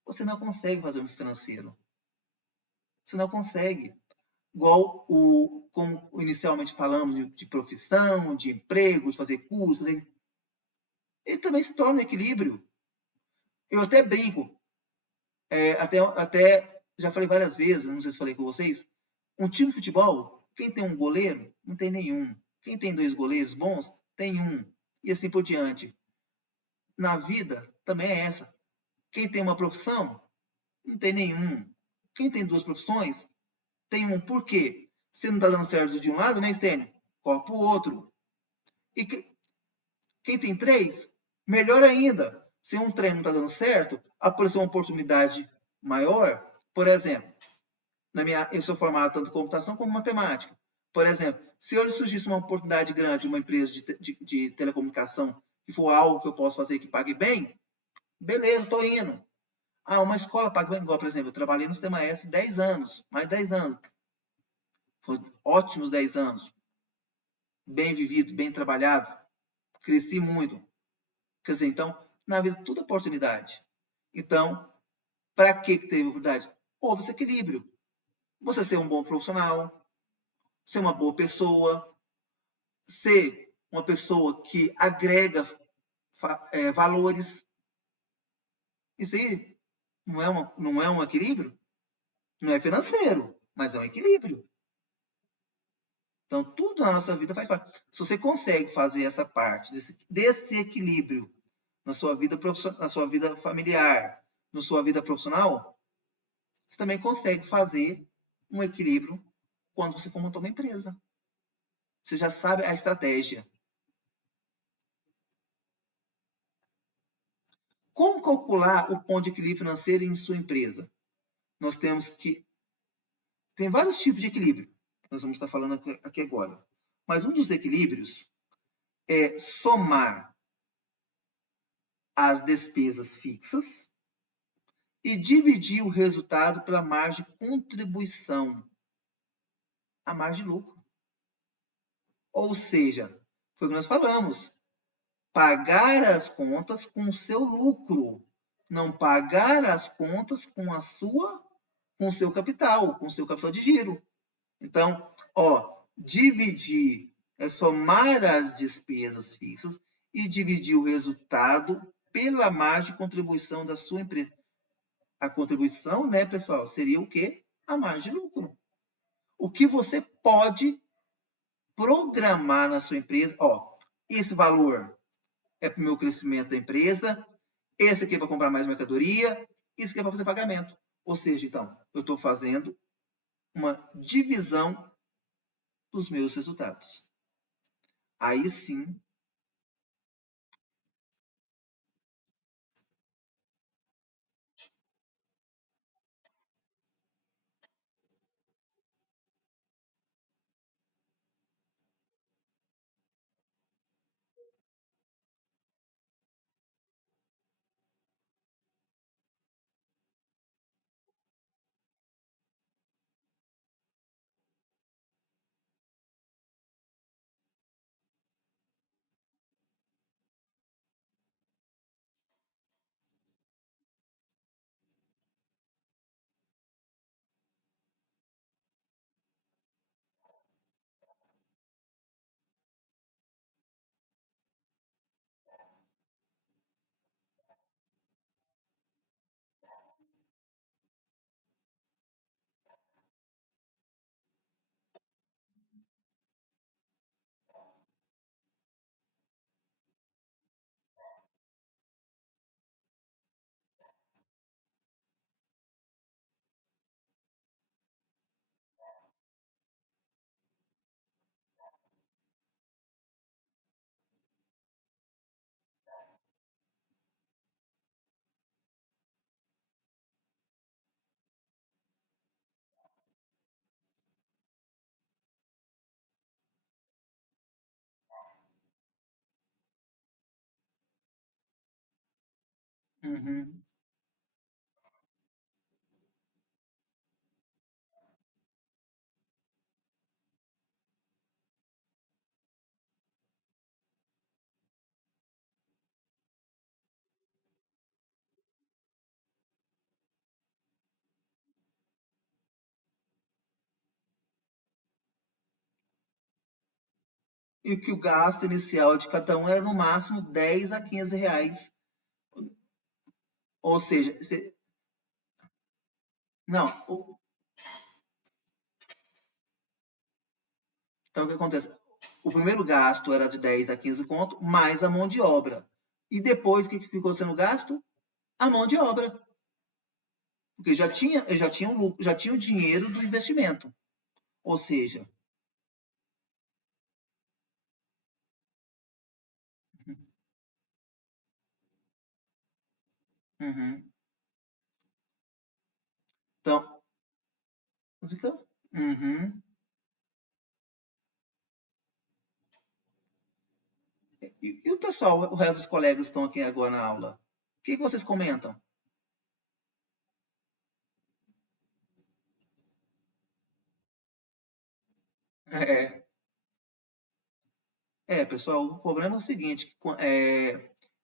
você não consegue fazer um financeiro. Você não consegue. Igual como inicialmente falamos de profissão, de emprego, de fazer curso, ele também se torna um equilíbrio. Eu até brinco, até já falei várias vezes, não sei se falei com vocês, um time de futebol, quem tem um goleiro, não tem nenhum. Quem tem 2 goleiros bons, tem um. E assim por diante. Na vida, também é essa. Quem tem uma profissão, não tem nenhum. Quem tem 2 profissões, tem um. Por quê? Se não está dando certo de um lado, né, Stênio? Corre para o outro. E quem tem 3, melhor ainda. Se um treino não está dando certo, apareceu uma oportunidade maior. Por exemplo, eu sou formado tanto em computação como matemática. Por exemplo, se hoje surgisse uma oportunidade grande, uma empresa de telecomunicação, que for algo que eu posso fazer que pague bem, beleza, estou indo. Ah, uma escola paga bem, igual, por exemplo, eu trabalhei no Sistema S 10 anos, mais 10 anos. Foi ótimos 10 anos. Bem vivido, bem trabalhado. Cresci muito. Quer dizer, então, na vida, tudo é oportunidade. Então, para que teve oportunidade? Houve esse equilíbrio. Você ser um bom profissional, ser uma boa pessoa, ser uma pessoa que agrega valores. Isso aí não é um equilíbrio? Não é financeiro, mas é um equilíbrio. Então, tudo na nossa vida faz parte. Se você consegue fazer essa parte, desse equilíbrio na sua vida profissional, na sua vida familiar, na sua vida profissional, você também consegue fazer um equilíbrio quando você for montar uma empresa. Você já sabe a estratégia. Como calcular o ponto de equilíbrio financeiro em sua empresa? Nós temos que... Tem vários tipos de equilíbrio. Nós vamos estar falando aqui agora. Mas um dos equilíbrios é somar as despesas fixas e dividir o resultado pela margem de contribuição, a margem de lucro. Ou seja, foi o que nós falamos, pagar as contas com o seu lucro, não pagar as contas com o seu capital, com o seu capital de giro. Então, dividir é somar as despesas fixas e dividir o resultado pela margem de contribuição da sua empresa. A contribuição, né, pessoal, seria o quê? A margem de lucro. O que você pode programar na sua empresa, esse valor é para o meu crescimento da empresa, esse aqui é para comprar mais mercadoria, isso aqui é para fazer pagamento. Ou seja, então, eu estou fazendo uma divisão dos meus resultados. Aí sim. Uhum. E que o gasto inicial de cada um era no máximo 10 a 15 reais. Ou seja, não, então o que acontece? O primeiro gasto era de 10 a 15 conto, mais a mão de obra. E depois, o que ficou sendo gasto? A mão de obra. Porque já tinha o lucro, já tinha o dinheiro do investimento. Ou seja, uhum. Então, música? Uhum. E o pessoal, o resto dos colegas que estão aqui agora na aula? O que vocês comentam? É, pessoal, o problema é o seguinte,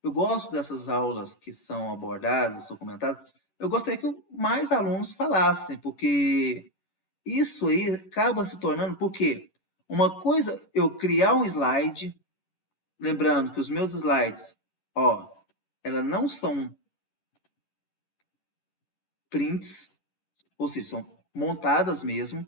eu gosto dessas aulas que são abordadas, são comentadas, eu gostaria que mais alunos falassem, porque isso aí acaba se tornando, porque uma coisa, eu criar um slide, lembrando que os meus slides, ó, elas não são prints, ou seja, são montadas mesmo.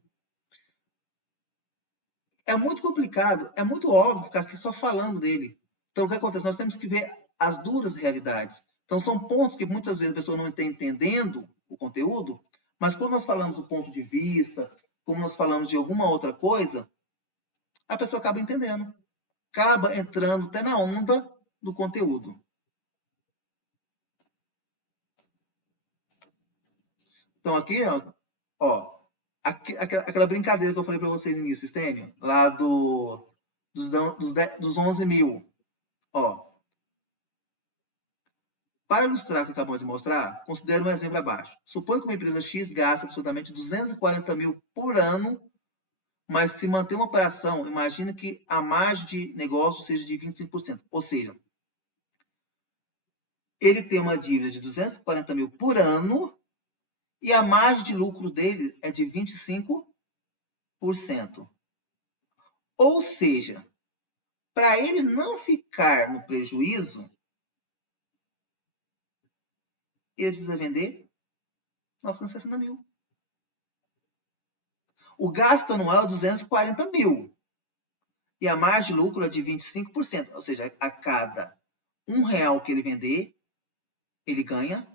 É muito complicado, é muito óbvio ficar aqui só falando dele. Então, o que acontece? Nós temos que ver as duras realidades. Então, são pontos que muitas vezes a pessoa não está entendendo o conteúdo, mas quando nós falamos do ponto de vista, como nós falamos de alguma outra coisa, a pessoa acaba entendendo, acaba entrando até na onda do conteúdo. Então, aqui, ó, aquela brincadeira que eu falei para vocês no início, Stênio, lá dos 11 mil. Ó, para ilustrar o que acabamos de mostrar, considere um exemplo abaixo. Suponha que uma empresa X gasta absolutamente 240 mil por ano, mas se manter uma operação, imagina que a margem de negócio seja de 25%. Ou seja, ele tem uma dívida de 240 mil por ano e a margem de lucro dele é de 25%. Ou seja, para ele não ficar no prejuízo, ele precisa vender 960 mil. O gasto anual é 240 mil. E a margem de lucro é de 25%. Ou seja, a cada R$ 1 que ele vender, ele ganha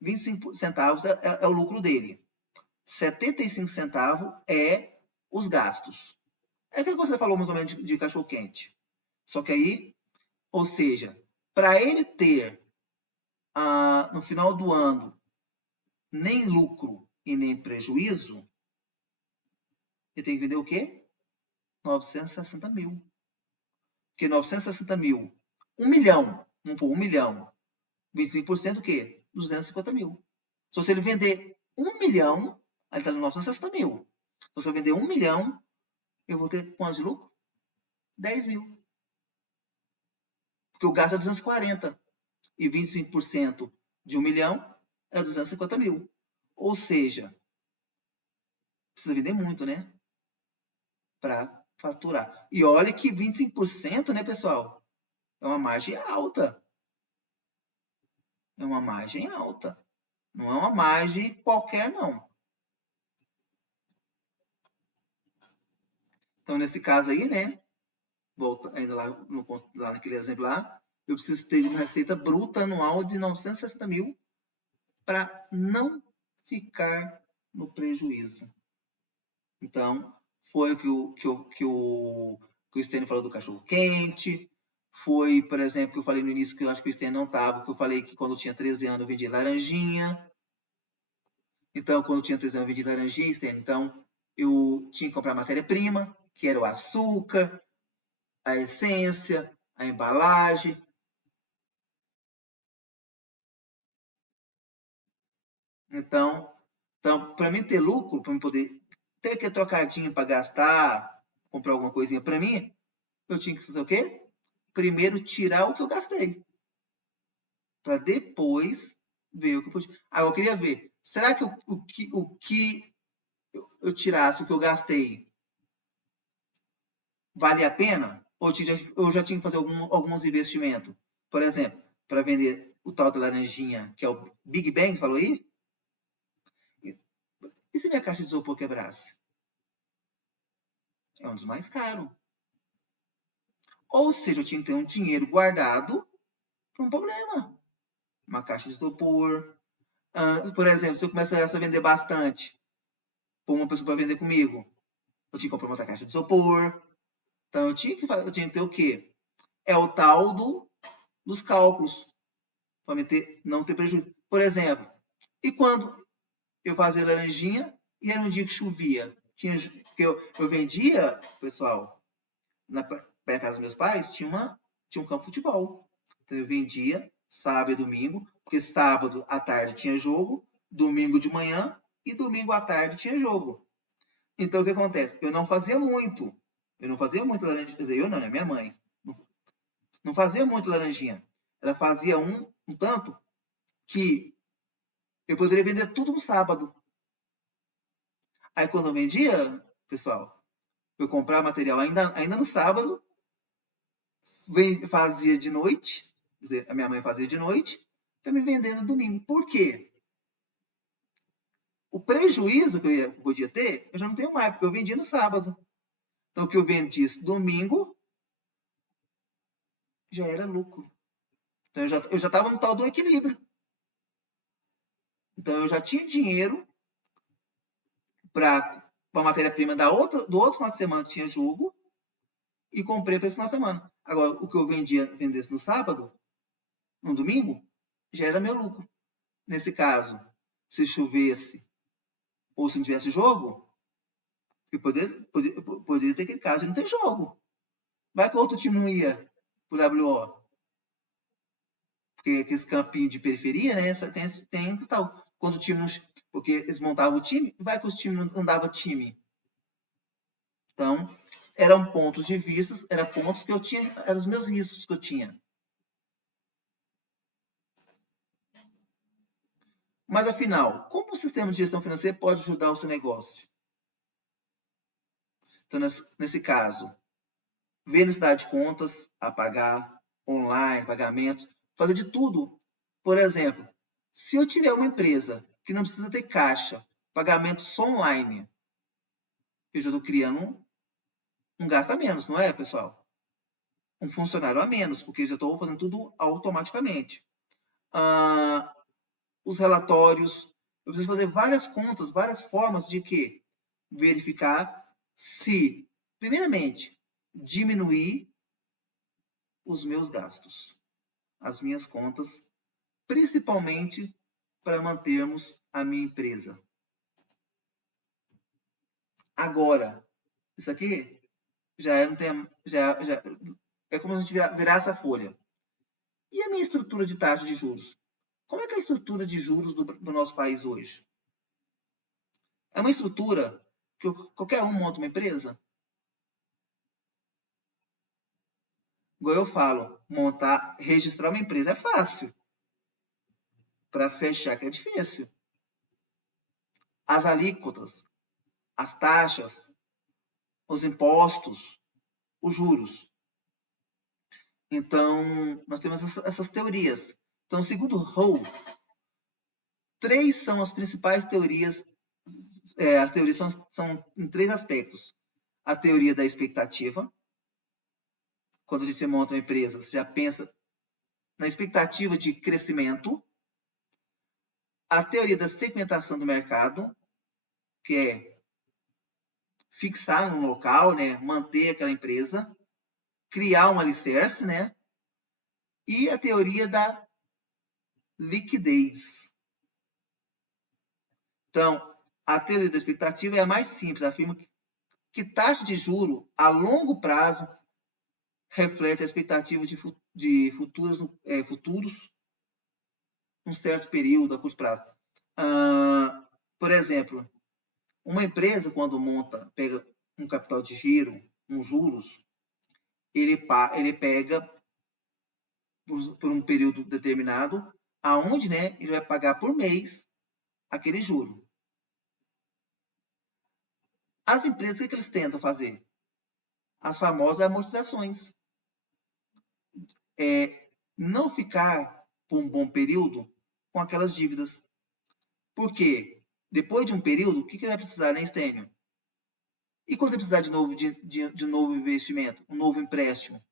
25 centavos é o lucro dele. 75 centavos é os gastos. É aquilo que você falou mais ou menos de cachorro-quente. Só que aí, ou seja, para ele ter no final do ano nem lucro e nem prejuízo, ele tem que vender o quê? 960 mil. Porque 960 mil, 1 milhão, vamos pôr 1 milhão, 25% o quê? 250 mil. Se ele vender 1 milhão, aí está no 960 mil. Se eu vender 1 milhão, eu vou ter quanto de lucro? 10 mil. Porque o gasto é 240. E 25% de 1 milhão é 250 mil. Ou seja, precisa vender muito, né? Para faturar. E olha que 25%, né, pessoal? É uma margem alta. É uma margem alta. Não é uma margem qualquer, não. Então, nesse caso aí, né? Volta ainda lá naquele exemplo lá, eu preciso ter uma receita bruta anual de 960 mil para não ficar no prejuízo. Então, foi o que o Stênio falou do cachorro quente. Foi, por exemplo, que eu falei no início, que eu acho que o Stênio não estava, que eu falei que quando eu tinha 13 anos eu vendia laranjinha. Então, quando eu tinha 13 anos eu vendia laranjinha, Stênio. Então, eu tinha que comprar matéria-prima, que era o açúcar, a essência, a embalagem. Então para mim ter lucro, para mim poder ter aquele trocadinho para gastar, comprar alguma coisinha para mim, eu tinha que fazer o quê? Primeiro tirar o que eu gastei, para depois ver o que eu podia. Eu queria ver, será que o que eu tirasse, o que eu gastei, vale a pena? Ou eu já tinha que fazer alguns investimentos? Por exemplo, para vender o tal da laranjinha, que é o Big Bang, falou aí? E se minha caixa de isopor quebrasse? É um dos mais caros. Ou seja, eu tinha que ter um dinheiro guardado para um problema. Uma caixa de isopor. Por exemplo, se eu começasse a vender bastante, por uma pessoa para vender comigo, eu tinha que comprar outra caixa de isopor. Então eu tinha que ter o quê? É o tal dos cálculos. Para não ter prejuízo. Por exemplo, e quando eu fazia laranjinha e era um dia que chovia? Eu vendia, pessoal, perto da casa dos meus pais, tinha um campo de futebol. Então eu vendia sábado e domingo, porque sábado à tarde tinha jogo, domingo de manhã e domingo à tarde tinha jogo. Então o que acontece? Eu não fazia muito. Eu não fazia muito laranjinha. Quer dizer, eu não, né? Minha mãe. Não fazia muito laranjinha. Ela fazia um tanto que eu poderia vender tudo no sábado. Aí quando eu vendia, pessoal, eu comprava material ainda no sábado, fazia de noite, quer dizer, a minha mãe fazia de noite, para me vender no domingo. Por quê? O prejuízo que eu podia ter, eu já não tenho mais, porque eu vendia no sábado. Então, o que eu vendisse domingo já era lucro. Então, eu já estava no tal do equilíbrio. Então, eu já tinha dinheiro para a matéria-prima do outro final de semana que tinha jogo e comprei para esse final de semana. Agora, o que eu vendesse no sábado, no domingo, já era meu lucro. Nesse caso, se chovesse ou se não tivesse jogo, eu poderia ter aquele caso de não ter jogo. Vai que outro time não ia pro WO. Porque aqueles campinhos de periferia, né? Tem tal. Quando o time não. Porque eles montavam o time, vai que os times não davam time. Então, eram pontos de vista, eram pontos que eu tinha, eram os meus riscos que eu tinha. Mas afinal, como o sistema de gestão financeira pode ajudar o seu negócio? Então, nesse caso, ver necessidade de contas a pagar, online, pagamentos, fazer de tudo. Por exemplo, se eu tiver uma empresa que não precisa ter caixa, pagamento só online, eu já estou criando um gasto a menos, não é, pessoal? Um funcionário a menos, porque eu já estou fazendo tudo automaticamente. Os relatórios, Eu preciso fazer várias contas, várias formas de quê? Verificar se, primeiramente, diminuir os meus gastos, as minhas contas, principalmente para mantermos a minha empresa. Agora, isso aqui já não tem, já é como se a gente virasse a folha. E a minha estrutura de taxa de juros? Como é que é a estrutura de juros do nosso país hoje? É uma estrutura que qualquer um monta uma empresa? Igual eu falo, registrar uma empresa é fácil. Para fechar que é difícil. As alíquotas, as taxas, os impostos, os juros. Então, nós temos essas teorias. Então, segundo Rowe, 3 são as principais teorias. As teorias são em 3 aspectos. A teoria da expectativa. Quando a gente monta uma empresa, você já pensa na expectativa de crescimento. A teoria da segmentação do mercado, que é fixar um local, né, manter aquela empresa, criar um alicerce, né? E a teoria da liquidez. Então, a teoria da expectativa é a mais simples, afirma que taxa de juro a longo prazo reflete a expectativa de futuros um certo período, a curto prazo. Por exemplo, uma empresa, quando pega um capital de giro, uns juros, ele pega por um período determinado, aonde, né, ele vai pagar por mês aquele juro. As empresas, o que eles tentam fazer? As famosas amortizações. Não ficar por um bom período com aquelas dívidas. Por quê? Depois de um período, o que vai precisar, né, Stênio? E quando ele precisar de novo investimento, um novo empréstimo?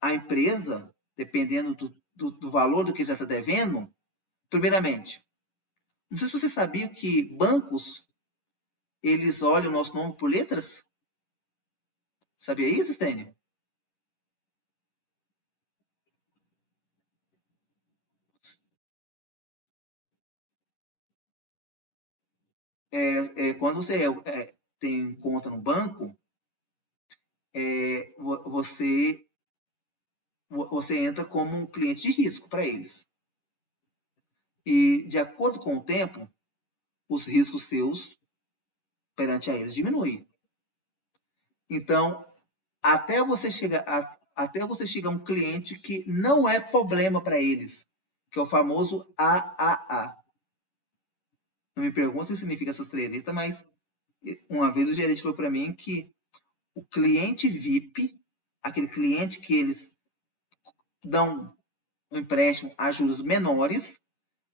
A empresa, dependendo do valor do que já está devendo, primeiramente, não sei se você sabia que bancos, eles olham o nosso nome por letras? Sabia isso, Stênio? Quando você tem conta no banco, você entra como um cliente de risco para eles. E, de acordo com o tempo, os riscos seus perante a eles diminuem. Então, até você chegar a um cliente que não é problema para eles, que é o famoso AAA. Não me pergunte o que significa essas 3 letras, mas uma vez o gerente falou para mim que o cliente VIP, aquele cliente que eles dão um empréstimo a juros menores,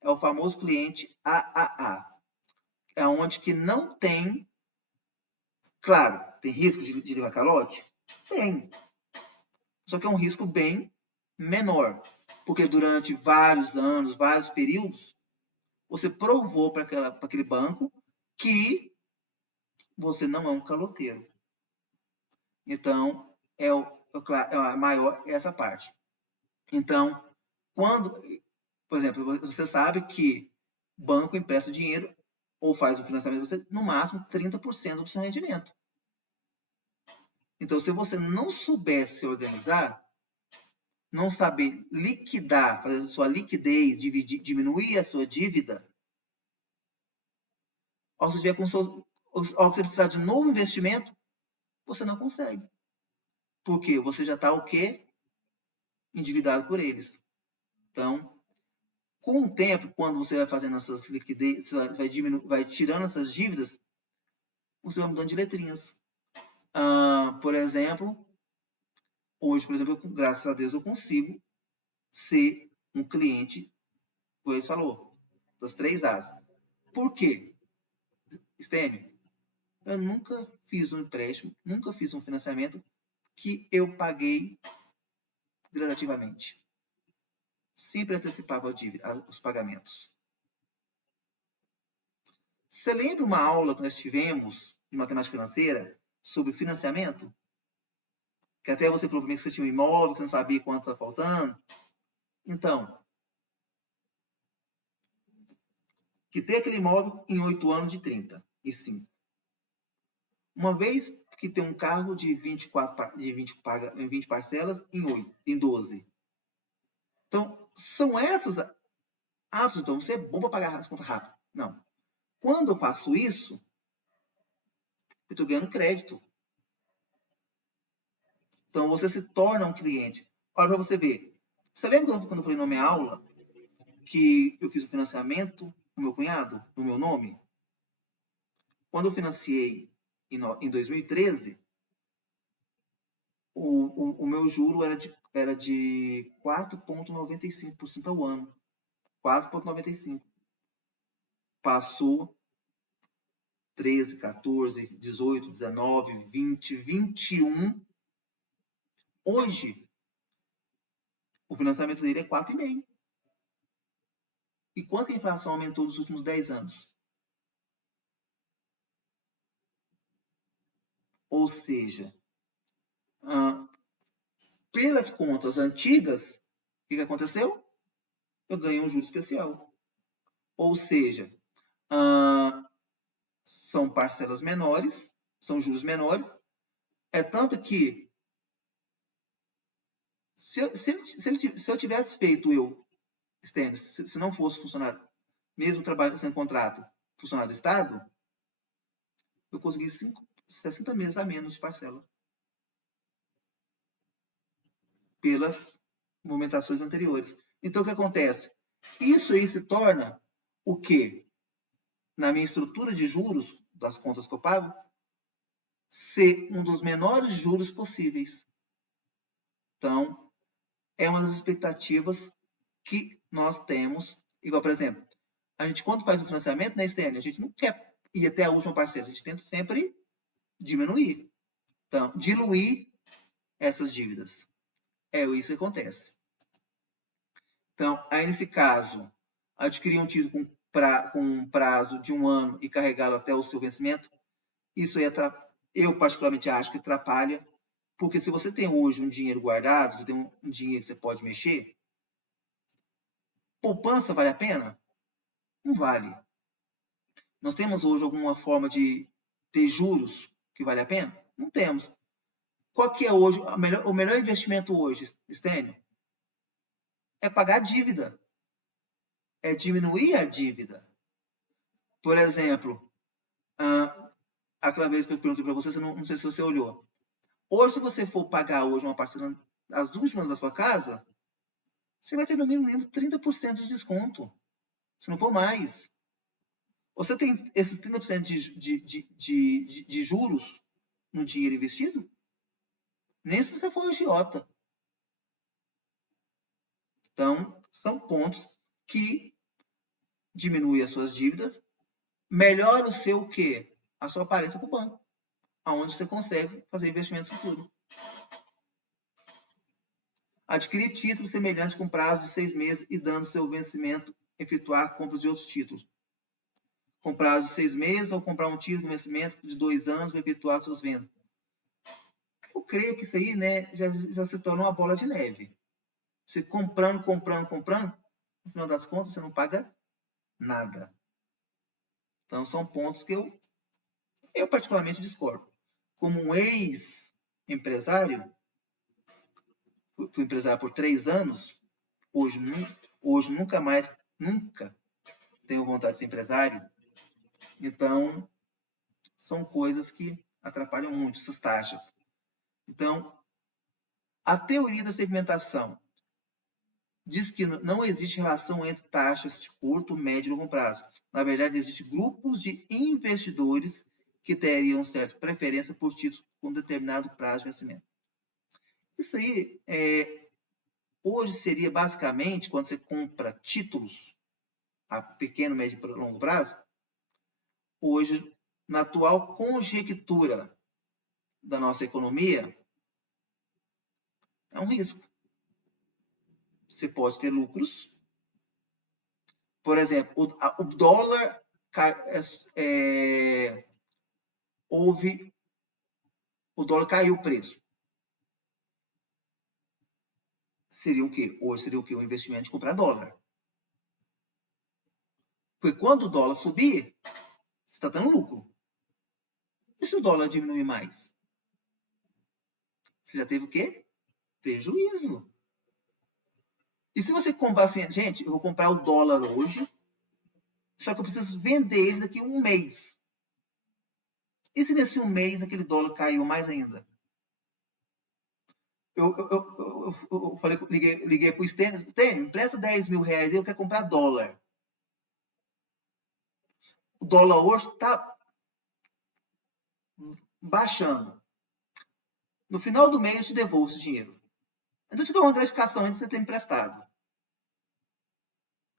é o famoso cliente AAA. É onde que não tem, claro, tem risco de levar calote? Tem. Só que é um risco bem menor, porque durante vários anos, vários períodos, você provou para aquele banco que você não é um caloteiro. Então, é a maior essa parte. Então, por exemplo, você sabe que banco empresta dinheiro ou faz o financiamento você no máximo 30% do seu rendimento. Então, se você não souber se organizar, não saber liquidar, fazer a sua liquidez, diminuir a sua dívida, ao você precisar de novo investimento, você não consegue. Porque você já está o quê? Endividado por eles. Então, com o tempo, quando você vai fazendo essas liquidez, vai tirando essas dívidas, você vai mudando de letrinhas. Por exemplo, hoje, graças a Deus, eu consigo ser um cliente, como ele falou, das 3 As. Por quê? Stênio, eu nunca fiz um empréstimo, nunca fiz um financiamento que eu paguei gradativamente. sempre antecipava os pagamentos. Você lembra uma aula que nós tivemos de matemática financeira sobre financiamento? Que até você falou comigo que você tinha um imóvel, que você não sabia quanto está faltando. Então, que tem aquele imóvel em 8 anos de 35. Uma vez que tem um carro de 20 parcelas em 12. Então, são essas. Então, você é bom para pagar as contas rápido. Não. Quando eu faço isso, eu estou ganhando crédito. Então, você se torna um cliente. Olha para você ver. Você lembra quando eu falei na minha aula que eu fiz um financiamento com meu cunhado, no meu nome? Quando eu financiei em 2013, o meu juro era de 4,95% ao ano. 4,95%. Passou 13, 14, 18, 19, 20, 21. Hoje, o financiamento dele é 4,5%. E quanto a inflação aumentou nos últimos 10 anos? Ou seja, pelas contas antigas, o que aconteceu? Eu ganhei um juro especial. Ou seja, são parcelas menores, são juros menores. É tanto que, se eu tivesse feito Stênio, se não fosse funcionário, mesmo trabalhando sem contrato, funcionário do Estado, eu consegui 60 meses a menos de parcela. Pelas movimentações anteriores. Então, o que acontece? Isso aí se torna o quê? Na minha estrutura de juros, das contas que eu pago, ser um dos menores juros possíveis. Então, é uma das expectativas que nós temos. Igual, por exemplo, a gente quando faz o financiamento, né, Stênio, a gente não quer ir até a última parcela, a gente tenta sempre diminuir. Então, diluir essas dívidas. É isso que acontece. Então, aí nesse caso, adquirir um título com um prazo de 1 ano e carregá-lo até o seu vencimento, isso aí eu particularmente acho que atrapalha, porque se você tem hoje um dinheiro guardado, você tem um dinheiro que você pode mexer, poupança vale a pena? Não vale. Nós temos hoje alguma forma de ter juros que vale a pena? Não temos. Qual que é hoje o melhor investimento hoje, Stênio? É pagar a dívida. É diminuir a dívida. Por exemplo, aquela vez que eu perguntei para você, não sei se você olhou. Hoje, se você for pagar hoje uma parcela das últimas da sua casa, você vai ter no mínimo 30% de desconto. Se não for mais. Você tem esses 30% de juros no dinheiro investido? Nem se você for agiota. Então, são pontos que diminuem as suas dívidas, melhora o seu quê? A sua aparência para o banco, aonde você consegue fazer investimentos futuros. Adquirir títulos semelhantes com prazo de 6 meses e dando seu vencimento, efetuar compra de outros títulos. Com prazo de 6 meses ou comprar um título com vencimento de 2 anos para efetuar suas vendas. Eu creio que isso aí, né, já se torna uma bola de neve. Você comprando, no final das contas você não paga nada. Então são pontos que eu particularmente discordo. Como um ex-empresário, fui empresário por 3 anos, hoje nunca tenho vontade de ser empresário. Então, são coisas que atrapalham muito essas taxas. Então, a teoria da segmentação diz que não existe relação entre taxas de curto, médio e longo prazo. Na verdade, existem grupos de investidores que teriam certa preferência por títulos com determinado prazo de vencimento. Isso aí, hoje seria basicamente, quando você compra títulos a pequeno, médio e longo prazo, hoje, na atual conjectura da nossa economia, é um risco. você pode ter lucros. Por exemplo, o dólar o dólar caiu o preço. Seria o quê? Hoje seria o quê? Um investimento de comprar dólar. Porque quando o dólar subir, você está dando lucro. E se o dólar diminuir mais? Você já teve o quê? Prejuízo. E se você comprar assim, gente, eu vou comprar o dólar hoje, só que eu preciso vender ele daqui a um mês. E se nesse um mês aquele dólar caiu mais ainda? Eu falei, liguei para o Stênio, Stênio, empresta 10 mil reais e eu quero comprar dólar. O dólar hoje está baixando. No final do mês eu te devolvo esse dinheiro. Então eu te dou uma gratificação antes de você ter emprestado.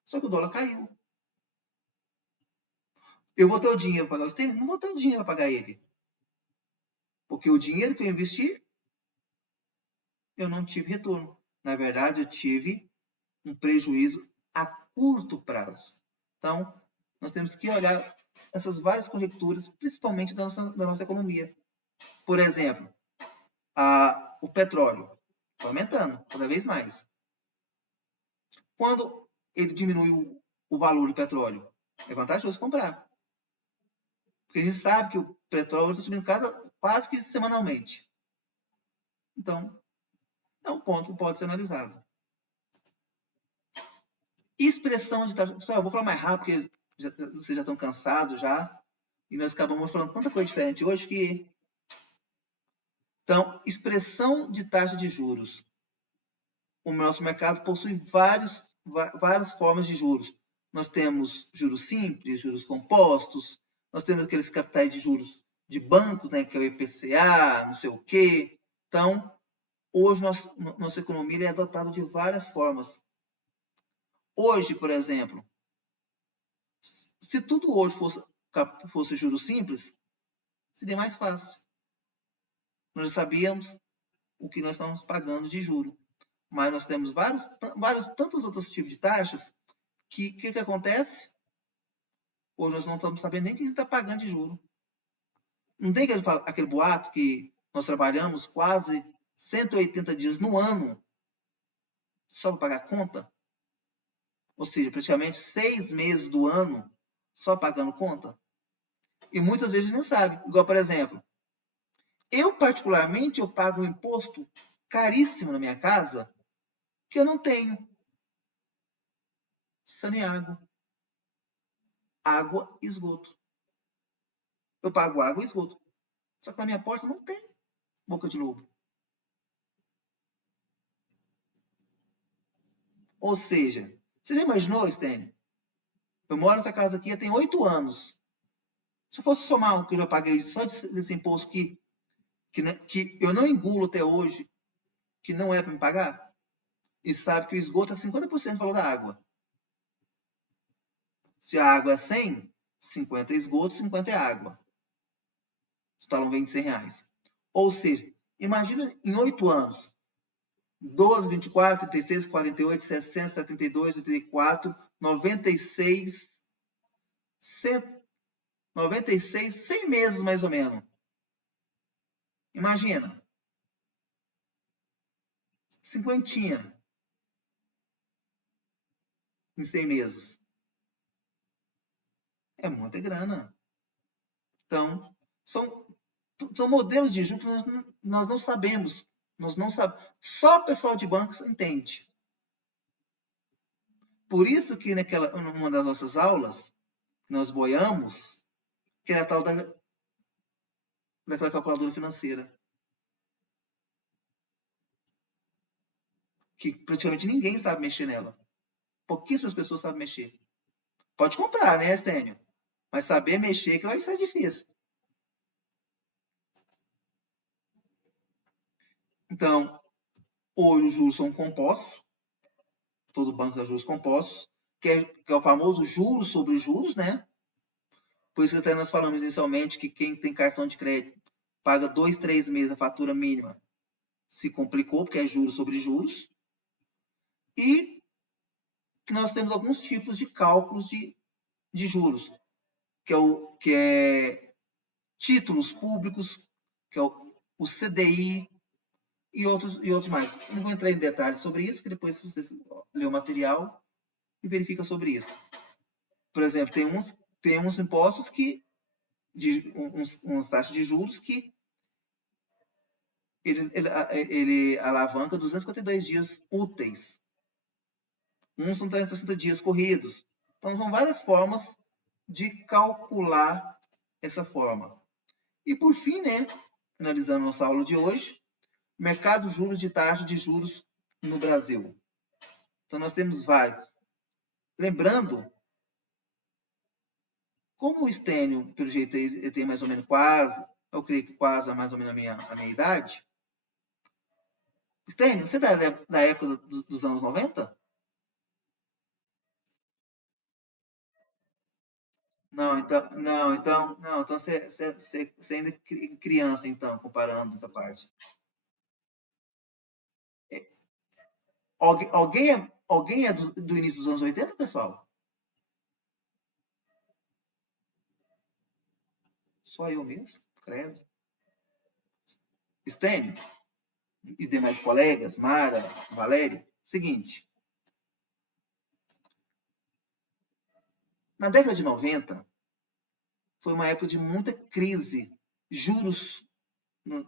Só que o dólar caiu. Eu vou ter o dinheiro para pagar o Stênio? Não vou ter o dinheiro para pagar ele. Porque o dinheiro que eu investi, eu não tive retorno. Na verdade, eu tive um prejuízo a curto prazo. Então, nós temos que olhar essas várias conjecturas, principalmente da nossa economia. Por exemplo, o petróleo está aumentando cada vez mais. Quando ele diminui o valor do petróleo, é vantajoso comprar. Porque a gente sabe que o petróleo está subindo quase que semanalmente. Então, é um ponto que pode ser analisado. Expressão de taxa. Pessoal, eu vou falar mais rápido, porque vocês já estão cansados já. E nós acabamos falando tanta coisa diferente hoje que... Então, expressão de taxa de juros. O nosso mercado possui várias formas de juros. Nós temos juros simples, juros compostos, nós temos aqueles capitais de juros de bancos, né, que é o IPCA, não sei o quê. Então, hoje nossa economia é adotada de várias formas. Hoje, por exemplo, se tudo hoje fosse juros simples, seria mais fácil. Nós já sabíamos o que nós estamos pagando de juro. Mas nós temos tantos outros tipos de taxas que o que acontece? Hoje nós não estamos sabendo nem o que a gente está pagando de juro. Não tem aquele boato que nós trabalhamos quase 180 dias no ano só para pagar conta? Ou seja, praticamente 6 meses do ano só pagando conta? E muitas vezes a gente não sabe. Igual, por exemplo, eu particularmente eu pago um imposto caríssimo na minha casa que eu não tenho. Saneágua. Água e esgoto. Eu pago água e esgoto. Só que na minha porta não tem boca de lobo. Ou seja, você já imaginou, Stênio? Eu moro nessa casa aqui tem 8 anos. Se eu fosse somar o que eu já paguei só desse imposto que eu não engulo até hoje, que não é para me pagar, e sabe que o esgoto é 50% do valor da água. Se a água é 100, 50 é esgoto, 50 é água. O talão vem de 100 reais. Ou seja, imagina em 8 anos, 12, 24, 36, 48, 60, 72, 84, 96, 100 meses mais ou menos. Imagina. 50 em 100 meses. É muita grana. Então, são modelos de juros que nós não sabemos. Nós não sabemos. Só o pessoal de bancos entende. Por isso que numa das nossas aulas, nós boiamos, que é a tal daquela calculadora financeira. Que praticamente ninguém sabe mexer nela. Pouquíssimas pessoas sabem mexer. Pode comprar, né, Stênio? Mas saber mexer que vai ser difícil. Então, hoje os juros são compostos. Todo banco dá juros compostos. Que é o famoso juros sobre juros, né? Por isso que até nós falamos inicialmente que quem tem cartão de crédito paga 2, 3 meses a fatura mínima. Se complicou, porque é juros sobre juros. E que nós temos alguns tipos de cálculos de juros, que é títulos públicos, que é o CDI e outros mais. Não vou entrar em detalhes sobre isso, que depois você lê o material e verifica sobre isso. Por exemplo, tem uns impostos que, umas taxas de juros que ele alavanca 252 dias úteis. Uns são 360 dias corridos. Então, são várias formas de calcular essa forma. E, por fim, né, finalizando nossa aula de hoje, mercado juros de taxa de juros no Brasil. Então, nós temos vários. Lembrando, como o Stênio, pelo jeito, ele tem mais ou menos quase, eu creio que quase mais ou menos a minha idade. Stênio, você é da época dos anos 90? Então você ainda é criança, então, comparando essa parte. Alguém é do início dos anos 80, pessoal? Só eu mesmo? Credo. Stênio e demais colegas, Mara, Valéria, seguinte. Na década de 90, foi uma época de muita crise. Juros. Na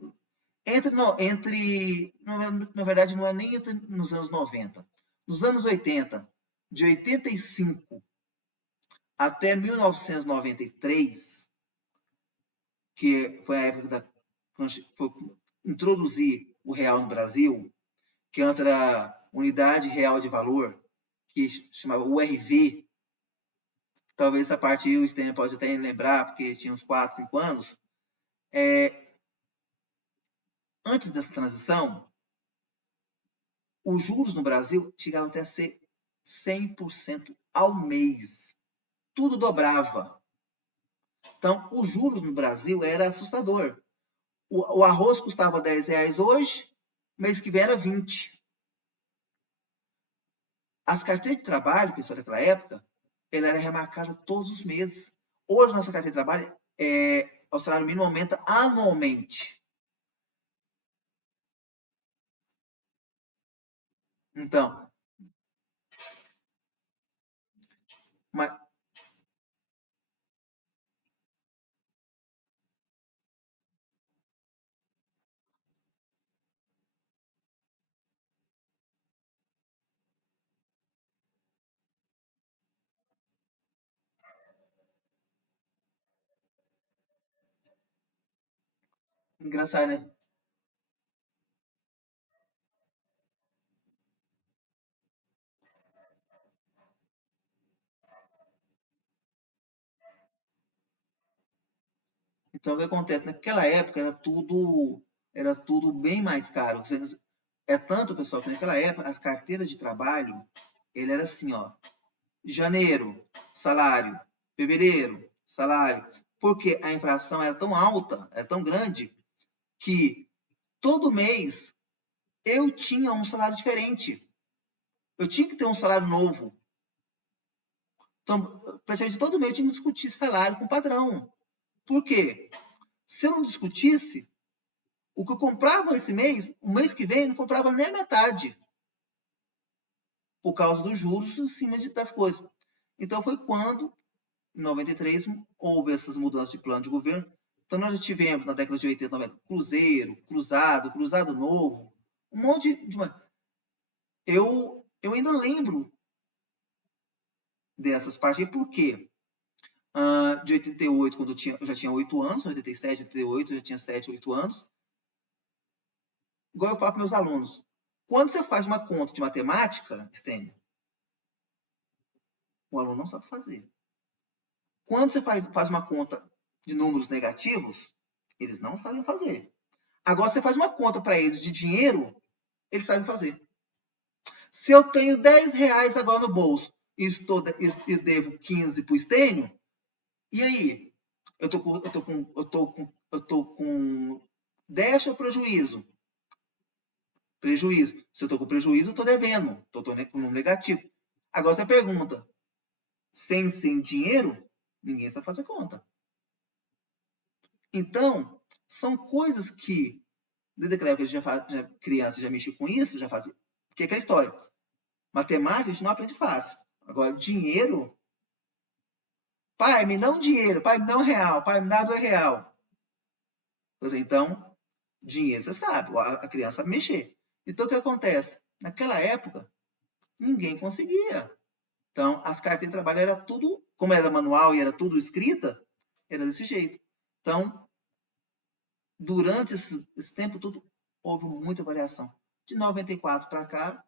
verdade, não é nem nos anos 90. Nos anos 80, de 85 até 1993, que foi a época foi introduzir o real no Brasil, que antes era Unidade Real de Valor, que chamava URV. Talvez essa parte o Stênio pode até lembrar, porque tinha uns 4, 5 anos. Antes dessa transição, os juros no Brasil chegavam até a ser 100% ao mês. Tudo dobrava. Então, os juros no Brasil era assustador. O arroz custava R$10 hoje, mês que vem era 20. As carteiras de trabalho, pessoal, daquela época, ela era remarcada todos os meses. Hoje, nossa carteira de trabalho, o salário mínimo aumenta anualmente. Então, mas, engraçado, né? Então, o que acontece? Naquela época era tudo bem mais caro. É tanto, pessoal, que naquela época as carteiras de trabalho, ele era assim, ó, janeiro, salário, fevereiro, salário, porque a inflação era tão alta, era tão grande, que todo mês eu tinha um salário diferente. Eu tinha que ter um salário novo. Então, praticamente todo mês eu tinha que discutir salário com o padrão. Por quê? Se eu não discutisse, o que eu comprava esse mês, o mês que vem, eu não comprava nem a metade. Por causa dos juros em cima das coisas. Então, foi quando, em 93, houve essas mudanças de plano de governo. Então, nós já tivemos, na década de 80, 90, Cruzeiro, Cruzado Novo, um monte de... Eu ainda lembro dessas partes. Por quê? De 88, quando eu já tinha 8 anos, 87, 88, eu já tinha 7, 8 anos. Igual eu falo para meus alunos. Quando você faz uma conta de matemática, Stênio, o aluno não sabe fazer. Quando você faz uma conta de números negativos, eles não sabem fazer. Agora, você faz uma conta para eles de dinheiro, eles sabem fazer. Se eu tenho R$10 agora no bolso e devo 15 para o Stênio, e aí? Eu tô com déficit ou prejuízo? Prejuízo. Se eu estou com prejuízo, eu estou devendo. Estou com um negativo. Agora você pergunta, sem dinheiro, ninguém sabe fazer conta. Então, são coisas que, desde aquela época, criança já mexia com isso, já fazia. Porque é aquela história. Matemática a gente não aprende fácil. Agora, dinheiro. Pai, me dá um dinheiro. Pai, me dá um real. Pai, me dá R$2. Pois é, então, dinheiro você sabe. A criança sabe mexer. Então, o que acontece? Naquela época, ninguém conseguia. Então, as cartas de trabalho era tudo, como era manual e era tudo escrita, era desse jeito. Então, durante esse tempo todo, houve muita variação. De 94 para cá,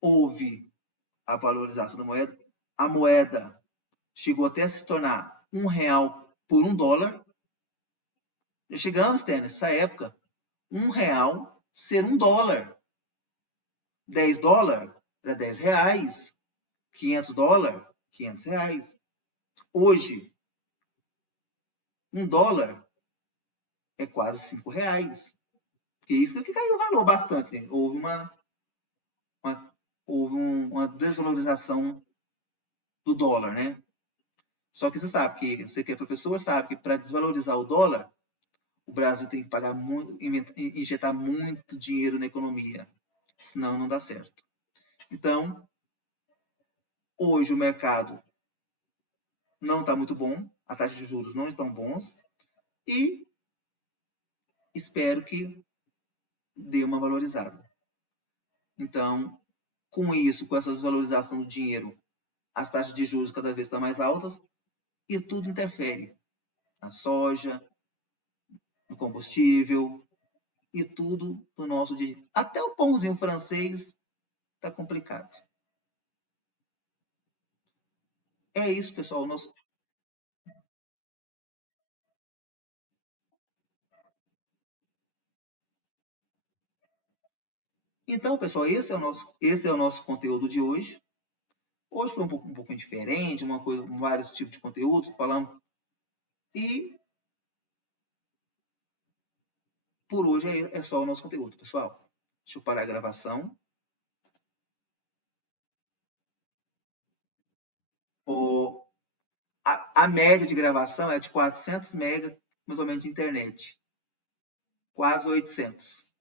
houve a valorização da moeda. A moeda chegou até a se tornar R$1 por $1. Já chegamos, nessa época, R$1 ser $1. $10 era R$10. $500, R$500. Hoje, $1 é quase R$5. Porque isso que caiu o valor bastante. Né? Houve uma desvalorização do dólar, né? Só que você sabe que, você que é professor, sabe que para desvalorizar o dólar, o Brasil tem que pagar muito, injetar muito dinheiro na economia. Senão não dá certo. Então, hoje o mercado não está muito bom, a taxa de juros não estão bons e espero que dê uma valorizada. Então, com isso, com essa desvalorização do dinheiro, as taxas de juros cada vez estão mais altas e tudo interfere na soja, no combustível e tudo no nosso dia. Até o pãozinho francês está complicado. É isso, pessoal. Então, pessoal, esse é o nosso conteúdo de hoje. Hoje foi um pouco diferente, uma coisa, vários tipos de conteúdo, falamos. E por hoje é só o nosso conteúdo, pessoal. Deixa eu parar a gravação. O, a média de gravação é de 400 MB, mais ou menos, de internet. Quase 800.